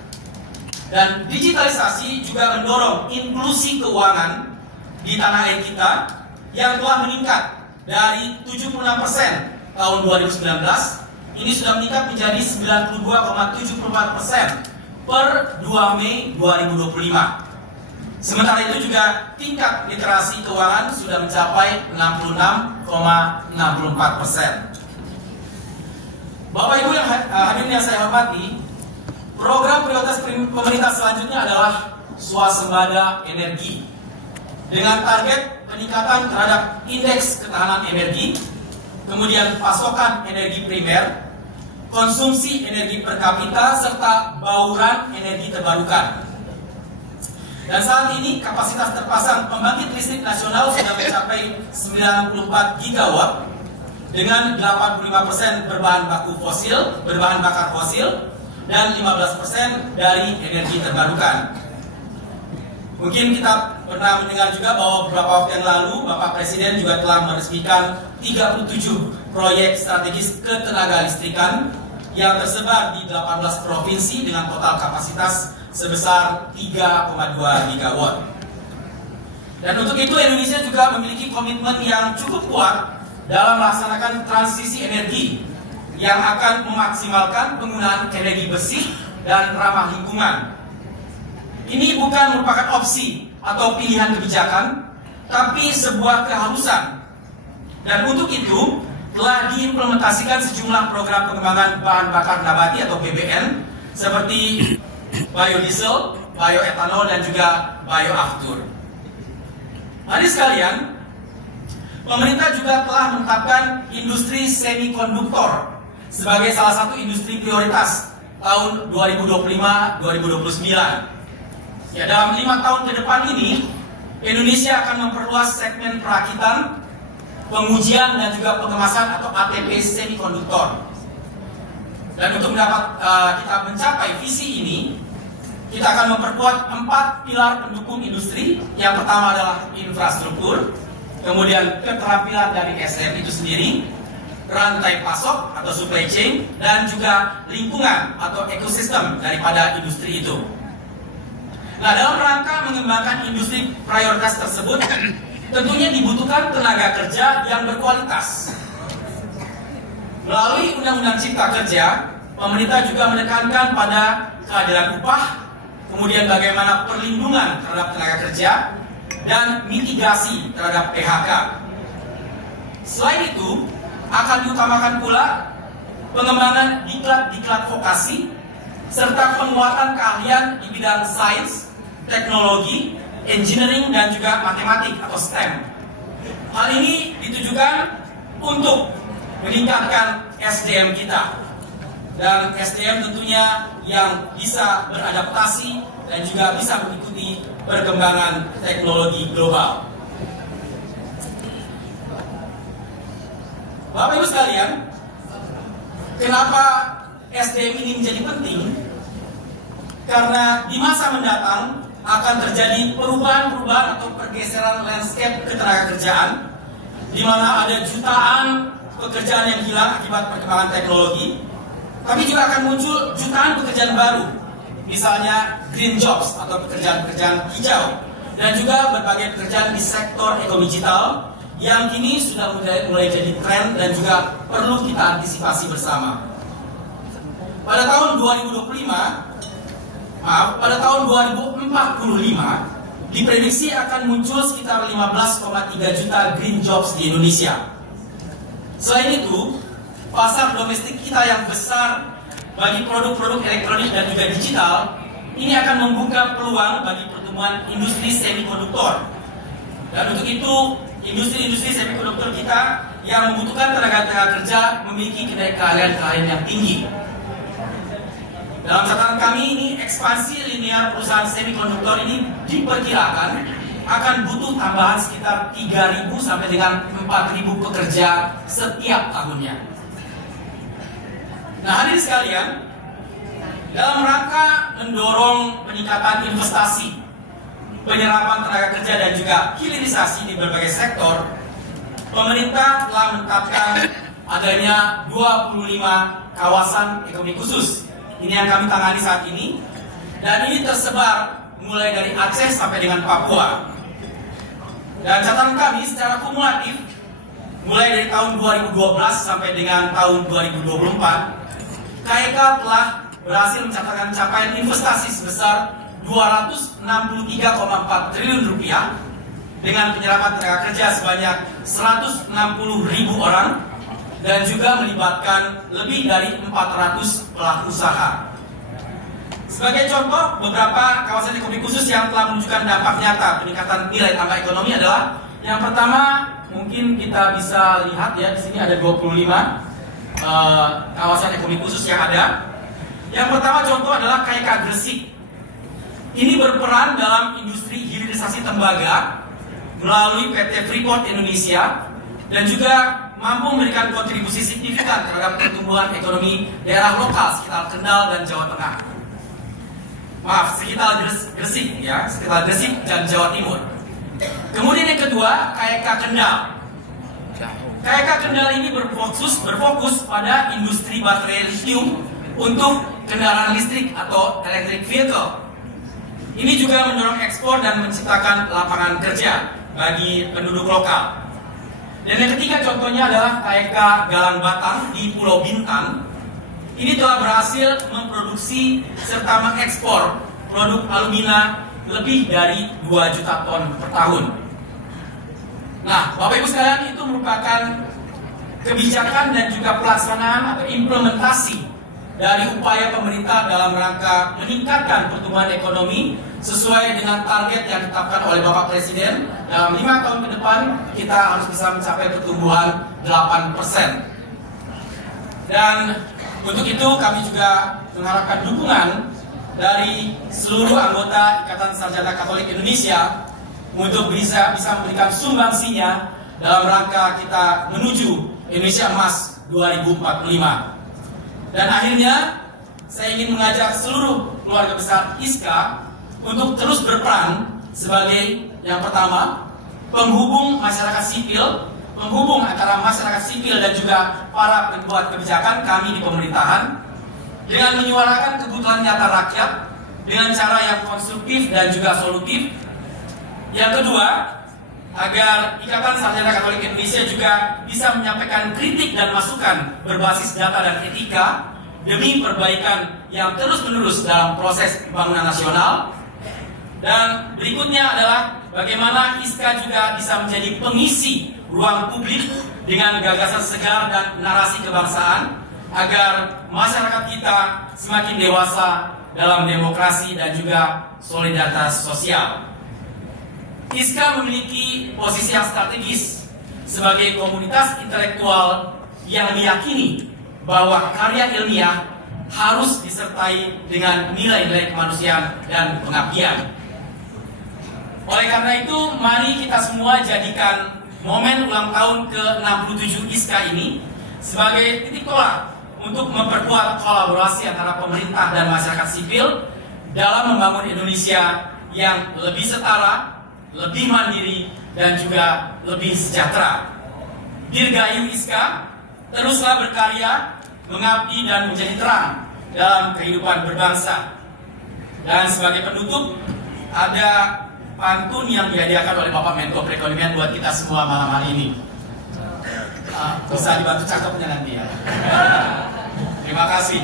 Dan digitalisasi juga mendorong inklusi keuangan di tanah air kita yang telah meningkat dari 76% tahun 2019, ini sudah meningkat menjadi 92,74% per 2 Mei 2025. Sementara itu juga tingkat literasi keuangan sudah mencapai 66,64%. Bapak Ibu yang hadirin yang saya hormati, program prioritas pemerintah selanjutnya adalah swasembada energi dengan target peningkatan terhadap indeks ketahanan energi, kemudian pasokan energi primer, konsumsi energi per kapita, serta bauran energi terbarukan. Dan saat ini kapasitas terpasang pembangkit listrik nasional sudah mencapai 94 gigawatt dengan 85% berbahan bakar fosil dan 15% dari energi terbarukan. Mungkin kita pernah mendengar juga bahwa beberapa waktu yang lalu Bapak Presiden juga telah meresmikan 37 proyek strategis ketenaga listrikan yang tersebar di 18 provinsi dengan total kapasitas sebesar 3,2 gigawatt. Dan untuk itu Indonesia juga memiliki komitmen yang cukup kuat dalam melaksanakan transisi energi yang akan memaksimalkan penggunaan energi bersih dan ramah lingkungan. Ini bukan merupakan opsi atau pilihan kebijakan, tapi sebuah keharusan. Dan untuk itu telah diimplementasikan sejumlah program pengembangan bahan bakar nabati atau BBN seperti biodiesel, bioetanol, dan juga bioaftur. Hadirin sekalian, pemerintah juga telah menetapkan industri semikonduktor sebagai salah satu industri prioritas tahun 2025-2029. Ya, dalam 5 tahun ke depan ini, Indonesia akan memperluas segmen perakitan, pengujian dan juga pengemasan atau ATP semikonduktor. Dan untuk kita mencapai visi ini, kita akan memperkuat 4 pilar pendukung industri. Yang pertama adalah infrastruktur, kemudian keterampilan dari SDM itu sendiri, rantai pasok atau supply chain, dan juga lingkungan atau ekosistem daripada industri itu. Nah, dalam rangka mengembangkan industri prioritas tersebut, tentunya dibutuhkan tenaga kerja yang berkualitas. Melalui Undang-Undang Cipta Kerja, pemerintah juga menekankan pada keadilan upah, kemudian bagaimana perlindungan terhadap tenaga kerja, dan mitigasi terhadap PHK. Selain itu, akan diutamakan pula pengembangan diklat-diklat vokasi, serta penguatan keahlian di bidang sains, teknologi, engineering, dan juga matematik atau STEM. Hal ini ditujukan untuk meningkatkan SDM kita. Dan SDM tentunya yang bisa beradaptasi dan juga bisa mengikuti perkembangan teknologi global. Bapak Ibu sekalian, kenapa SDM ini menjadi penting? Karena di masa mendatang akan terjadi perubahan-perubahan atau pergeseran landscape ketenagakerjaan, di mana ada jutaan pekerjaan yang hilang akibat perkembangan teknologi. Tapi juga akan muncul jutaan pekerjaan baru, misalnya green jobs atau pekerjaan-pekerjaan hijau, dan juga berbagai pekerjaan di sektor ekonomi digital yang kini sudah mulai jadi tren dan juga perlu kita antisipasi bersama. Pada tahun 2045, diprediksi akan muncul sekitar 15,3 juta green jobs di Indonesia. Selain itu, pasar domestik kita yang besar bagi produk-produk elektronik dan juga digital ini akan membuka peluang bagi pertumbuhan industri semikonduktor. Dan untuk itu, industri-industri semikonduktor kita yang membutuhkan tenaga kerja memiliki keahlian-keahlian yang tinggi. Dalam catatan kami ini, ekspansi linear perusahaan semikonduktor ini diperkirakan akan butuh tambahan sekitar 3.000 sampai dengan 4.000 pekerja setiap tahunnya. Nah, hadirin sekalian, dalam rangka mendorong peningkatan investasi, penyerapan tenaga kerja dan juga hilirisasi di berbagai sektor, pemerintah telah menetapkan adanya 25 kawasan ekonomi khusus. Ini yang kami tangani saat ini, dan ini tersebar mulai dari Aceh sampai dengan Papua. Dan catatan kami secara kumulatif, mulai dari tahun 2012 sampai dengan tahun 2024, KEK telah berhasil mencatatkan capaian investasi sebesar 263,4 triliun rupiah dengan penyerapan tenaga kerja sebanyak 160.000 orang dan juga melibatkan lebih dari 400 pelaku usaha. Sebagai contoh, beberapa kawasan ekonomi khusus yang telah menunjukkan dampak nyata peningkatan nilai tambah ekonomi adalah yang pertama, mungkin kita bisa lihat ya, di sini ada 25 kawasan ekonomi khusus yang ada. Yang pertama contoh adalah KEK Gresik. Ini berperan dalam industri hilirisasi tembaga melalui PT Freeport Indonesia dan juga mampu memberikan kontribusi signifikan terhadap pertumbuhan ekonomi daerah lokal sekitar Kendal dan Jawa Tengah. Maaf, sekitar Gresik ya, sekitar Gresik dan Jawa Timur. Kemudian yang kedua, KEK Kendal. KEK Kendal ini berfokus pada industri baterai lithium untuk kendaraan listrik atau electric vehicle. Ini juga mendorong ekspor dan menciptakan lapangan kerja bagi penduduk lokal. Dan yang ketiga contohnya adalah KEK Galang Batang di Pulau Bintan. Ini telah berhasil memproduksi serta mengekspor produk alumina lebih dari 2 juta ton per tahun. Nah, Bapak Ibu sekalian, itu merupakan kebijakan dan juga pelaksanaan atau implementasi dari upaya pemerintah dalam rangka meningkatkan pertumbuhan ekonomi sesuai dengan target yang ditetapkan oleh Bapak Presiden. Dalam 5 tahun ke depan kita harus bisa mencapai pertumbuhan 8%. Dan untuk itu kami juga mengharapkan dukungan dari seluruh anggota Ikatan Sarjana Katolik Indonesia untuk bisa memberikan sumbangsinya dalam rangka kita menuju Indonesia Emas 2045. Dan akhirnya saya ingin mengajak seluruh keluarga besar ISKA untuk terus berperan sebagai yang pertama penghubung masyarakat sipil, penghubung antara masyarakat sipil dan juga para pembuat kebijakan kami di pemerintahan dengan menyuarakan kebutuhan nyata rakyat dengan cara yang konstruktif dan juga solutif. Yang kedua, agar Ikatan Sarjana Katolik Indonesia juga bisa menyampaikan kritik dan masukan berbasis data dan etika demi perbaikan yang terus-menerus dalam proses pembangunan nasional. Dan berikutnya adalah bagaimana ISKA juga bisa menjadi pengisi ruang publik dengan gagasan segar dan narasi kebangsaan agar masyarakat kita semakin dewasa dalam demokrasi dan juga solidaritas sosial. ISKA memiliki posisi yang strategis sebagai komunitas intelektual yang meyakini bahwa karya ilmiah harus disertai dengan nilai-nilai kemanusiaan dan pengabdian. Oleh karena itu, mari kita semua jadikan momen ulang tahun ke-67 ISKA ini sebagai titik tolak untuk memperkuat kolaborasi antara pemerintah dan masyarakat sipil dalam membangun Indonesia yang lebih setara, lebih mandiri, dan juga lebih sejahtera. Dirgahayu ISKA, teruslah berkarya, mengabdi dan menjadi terang dalam kehidupan berbangsa. Dan sebagai penutup, ada pantun yang dihadiahkan oleh Bapak Menko Perekonomian buat kita semua malam hari ini. Bisa dibantu cakepnya nanti ya. Terima kasih.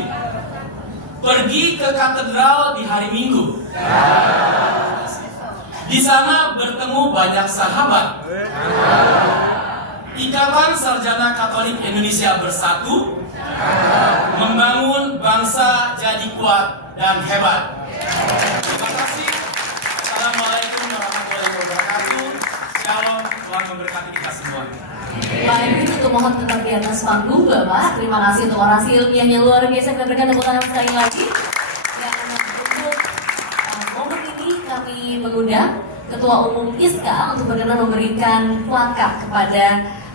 Pergi ke katedral di hari Minggu. Di sana bertemu banyak sahabat. Ikatan Sarjana Katolik Indonesia bersatu, membangun bangsa jadi kuat dan hebat. Terima kasih. Assalamualaikum warahmatullahi wabarakatuh. Shalom, Tuhan memberkati kita semua. Pak Edwin, untuk mohon tetap di atas panggung, Bapak. Terima kasih untuk orasi ilmiah yang luar biasa. Kita berikan tepuk tangan sekali lagi. Dan untuk momen ini kami mengundang Ketua Umum ISKA untuk berkenan memberikan plakat kepada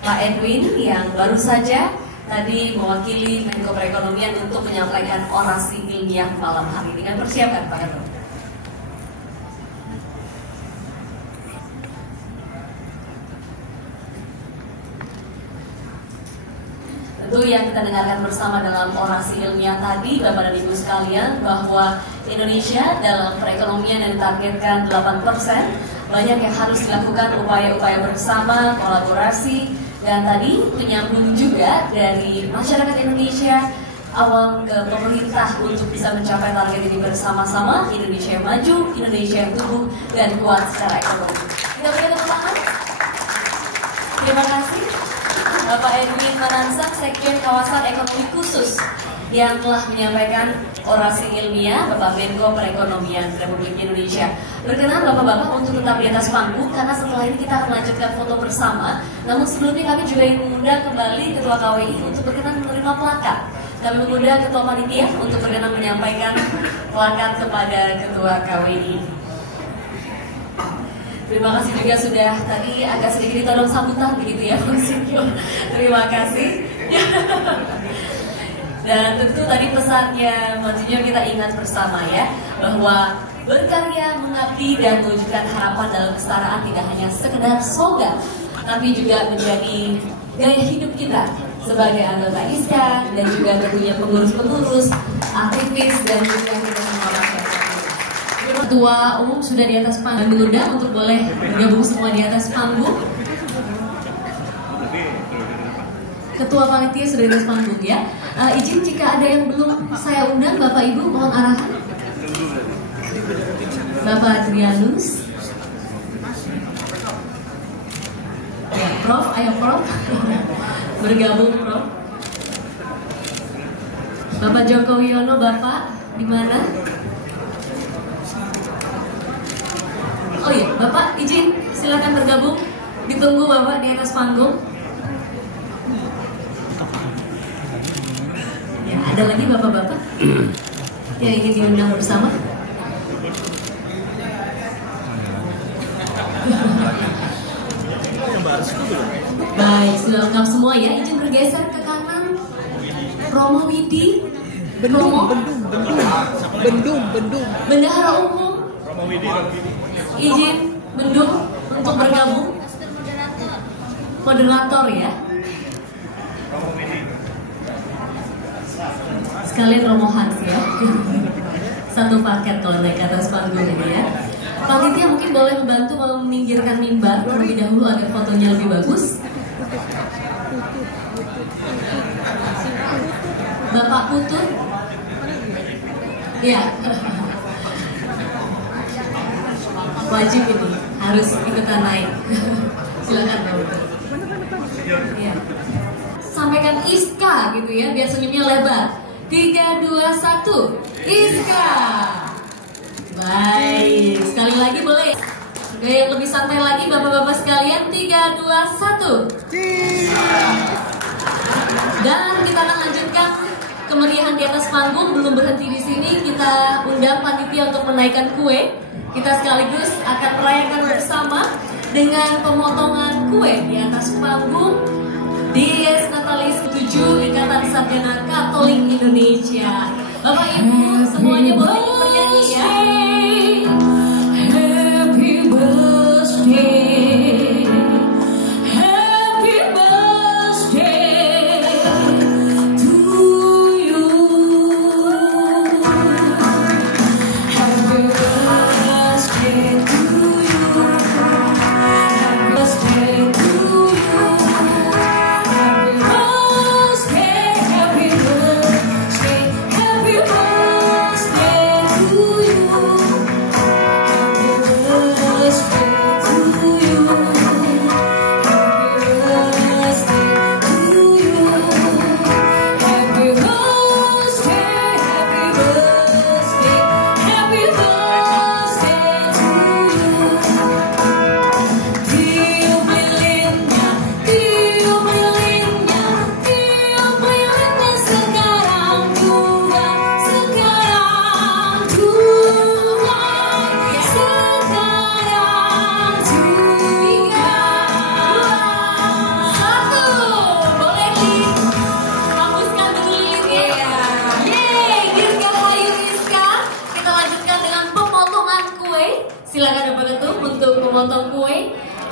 Pak Edwin yang baru saja tadi mewakili Menko Perekonomian untuk menyampaikan orasi ilmiah malam hari ini. Kan persiapkan Pak Edwin. Tentu yang kita dengarkan bersama dalam orasi ilmiah tadi, Bapak dan Ibu sekalian, bahwa Indonesia dalam perekonomian yang ditargetkan 8%, banyak yang harus dilakukan upaya-upaya bersama, kolaborasi, dan tadi menyambung juga dari masyarakat Indonesia awal ke pemerintah untuk bisa mencapai target ini bersama-sama. Indonesia yang maju, Indonesia yang tumbuh dan kuat secara ekonomi. Kita berikan tepuk tangan. Terima kasih Bapak Edwin Manansang, Sekjen Kawasan Ekonomi Khusus, yang telah menyampaikan orasi ilmiah Bapak Menko Perekonomian Republik Indonesia. Berkenan Bapak-Bapak untuk tetap di atas panggung karena setelah ini kita akan melanjutkan foto bersama. Namun sebelumnya kami juga ingin mengundang kembali Ketua KWI untuk berkenan menerima plakat. Kami mengundang Ketua Panitia untuk berkenan menyampaikan plakat kepada Ketua KWI. Terima kasih juga sudah tadi agak sedikit ditolong sambutan begitu ya Bang Sikyo. Terima kasih. Dan tentu tadi pesannya maksudnya kita ingat bersama ya, bahwa berkarya, mengabdi dan mewujudkan harapan dalam kesetaraan tidak hanya sekedar slogan, tapi juga menjadi gaya hidup kita sebagai anggota ISKA dan juga tentunya pengurus-pengurus, aktivis dan juga kita semua masyarakat. Ketua Umum sudah di atas panggung, diundang untuk boleh bergabung semua di atas panggung. Ketua Panitia sudah di atas panggung ya. Izin jika ada yang belum saya undang Bapak Ibu mohon arahan. Bapak Adrianus. Ya, Prof, ayo Prof. Bergabung Prof. Bapak Joko Wiono, Bapak di mana? Oh iya, Bapak izin silakan bergabung. Ditunggu Bapak di atas panggung. Ya, ada lagi Bapak-bapak yang ingin diundang bersama. Baik, sudah lengkap semua ya. Izin bergeser ke kanan. Romo Widi, Bendung. Bendahara Umum. Izin Bendung untuk bergabung. Moderator ya. Sekalian Romo Hans ya. Satu paket kalau naik ke atas panggung ini ya. Panitia mungkin boleh membantu meminggirkan mimbar terlebih dahulu agar fotonya lebih bagus. Bapak Putu, ya, wajib ini harus ikutan naik. Silakan Bapak Putu. Ya. Sampaikan Iska gitu ya, biar senyumnya lebar. 3, 2, 1, Iska. Baik, sekali lagi boleh. Gaya yang lebih santai lagi bapak-bapak sekalian. 3, 2, 1. Dan kita akan lanjutkan kemeriahan di atas panggung. Belum berhenti di sini, kita undang panitia untuk menaikkan kue. Kita sekaligus akan merayakan bersama dengan pemotongan kue di atas panggung Dies Natalis 7 Ikatan Sarjana Katolik Indonesia. Bapak Ibu semuanya boleh bernyanyi ya. Happy birthday, happy birthday to you. Happy birthday to you. Happy birthday to you. Happy birthday, happy birthday, happy birthday to you. Happy birthday to you. Happy birthday to you. Happy birthday, happy birthday, happy birthday to you. Tiup lilinnya, tiup lilinnya, tiup lilinnya sekarang juga, sekarang juga, sekarang juga. 1, boleh dihapuskan dulu lilinnya. Yeay, dirgahayu Iska. Kita lanjutkan dengan pemotongan kue. Silakan Bapak Ketum untuk memotong kue.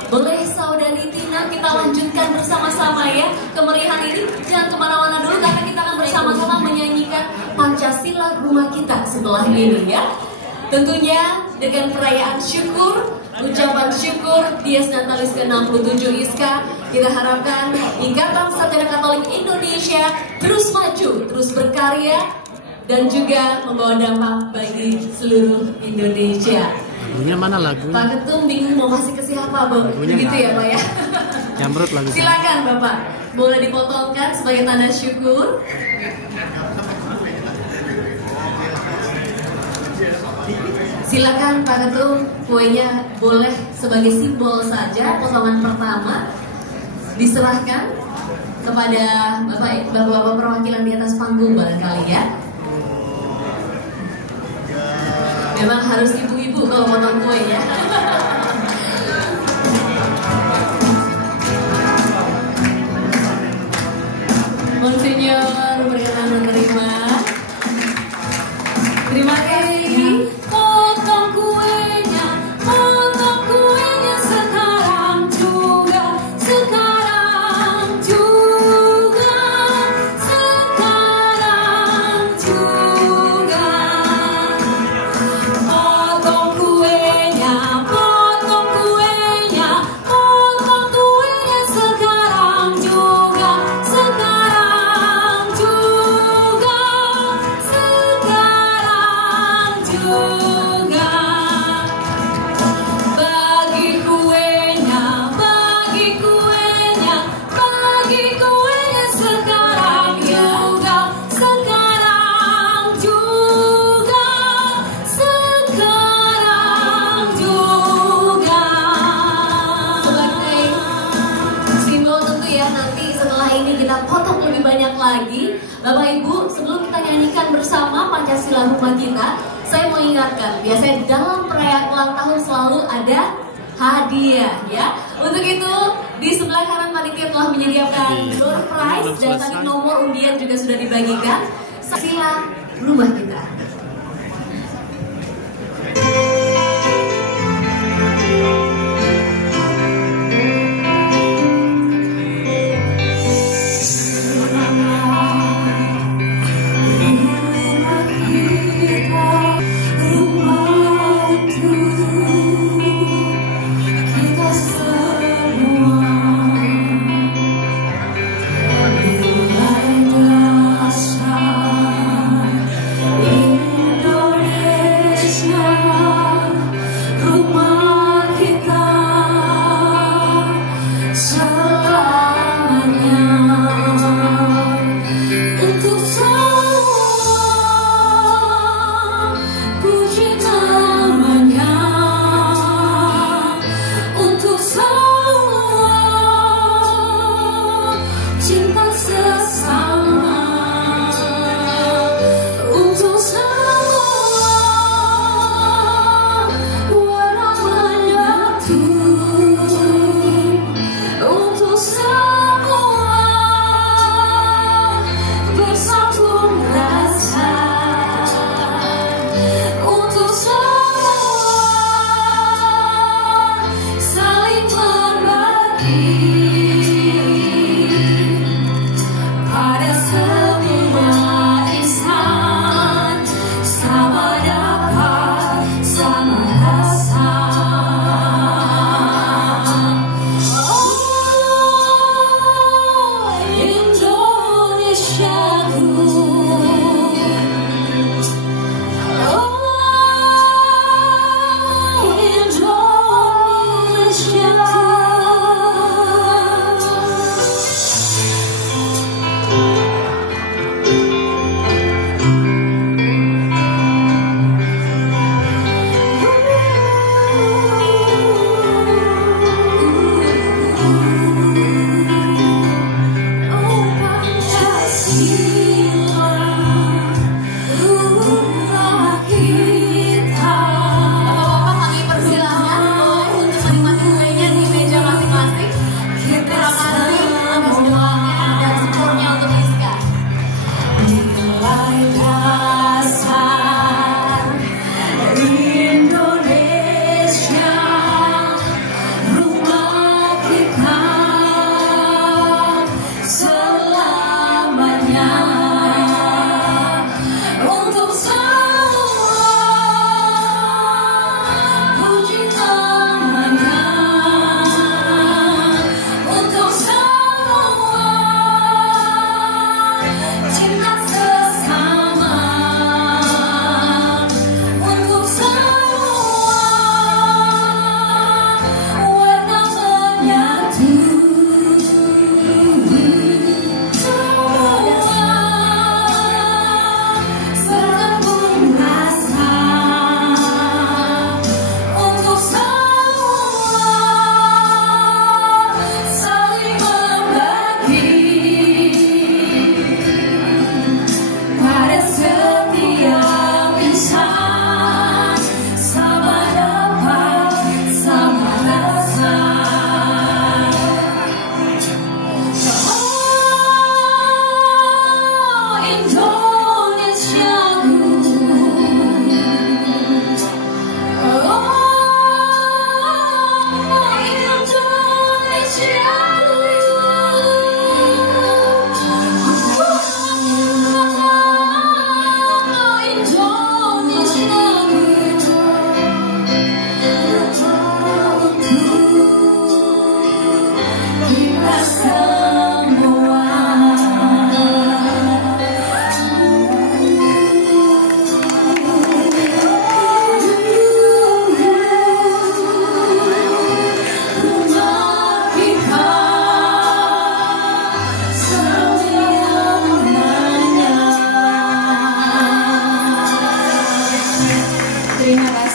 Boleh Saudari Tina, kita lanjutkan bersama-sama ya kemeriahan ini. Jangan kemana-mana dulu karena kita akan bersama-sama menyanyikan Pancasila Rumah Kita setelah ini ya. Tentunya dengan perayaan syukur, ucapan syukur Dies Natalis ke-67 ISKA, kita harapkan Ikatan Sarjana Katolik Indonesia terus maju, terus berkarya, dan juga membawa dampak bagi seluruh Indonesia. Lagunya mana lagunya? Pak Ketum bingung mau kasih ke siapa, Bu? Begitu ya, Pak ya? Jamrut lagunya. Silakan Bapak, boleh dipotongkan sebagai tanda syukur. Silakan Pak Ketum, kuenya boleh sebagai simbol saja. Potongan pertama diserahkan kepada bapak-bapak perwakilan di atas panggung barangkali ya. Memang harus ibu-ibu kalau potong kue ya. Monsinyur berkenan menerima. Terima kasih. Potong kuenya sekarang juga, sekarang juga, sekarang juga. Potong kuenya sekarang juga, sekarang juga. setelah ini kita potong lebih banyak lagi. Bapak Ibu, sebelum kita nyanyikan bersama Pancasila Rumah Kita, saya mau ingatkan, biasanya dalam perayaan ulang tahun selalu ada hadiah ya. Untuk itu di sebelah kanan panitia telah menyediakan door prize dan tadi nomor undian juga sudah dibagikan. Pancasila Rumah Kita. Terima kasih.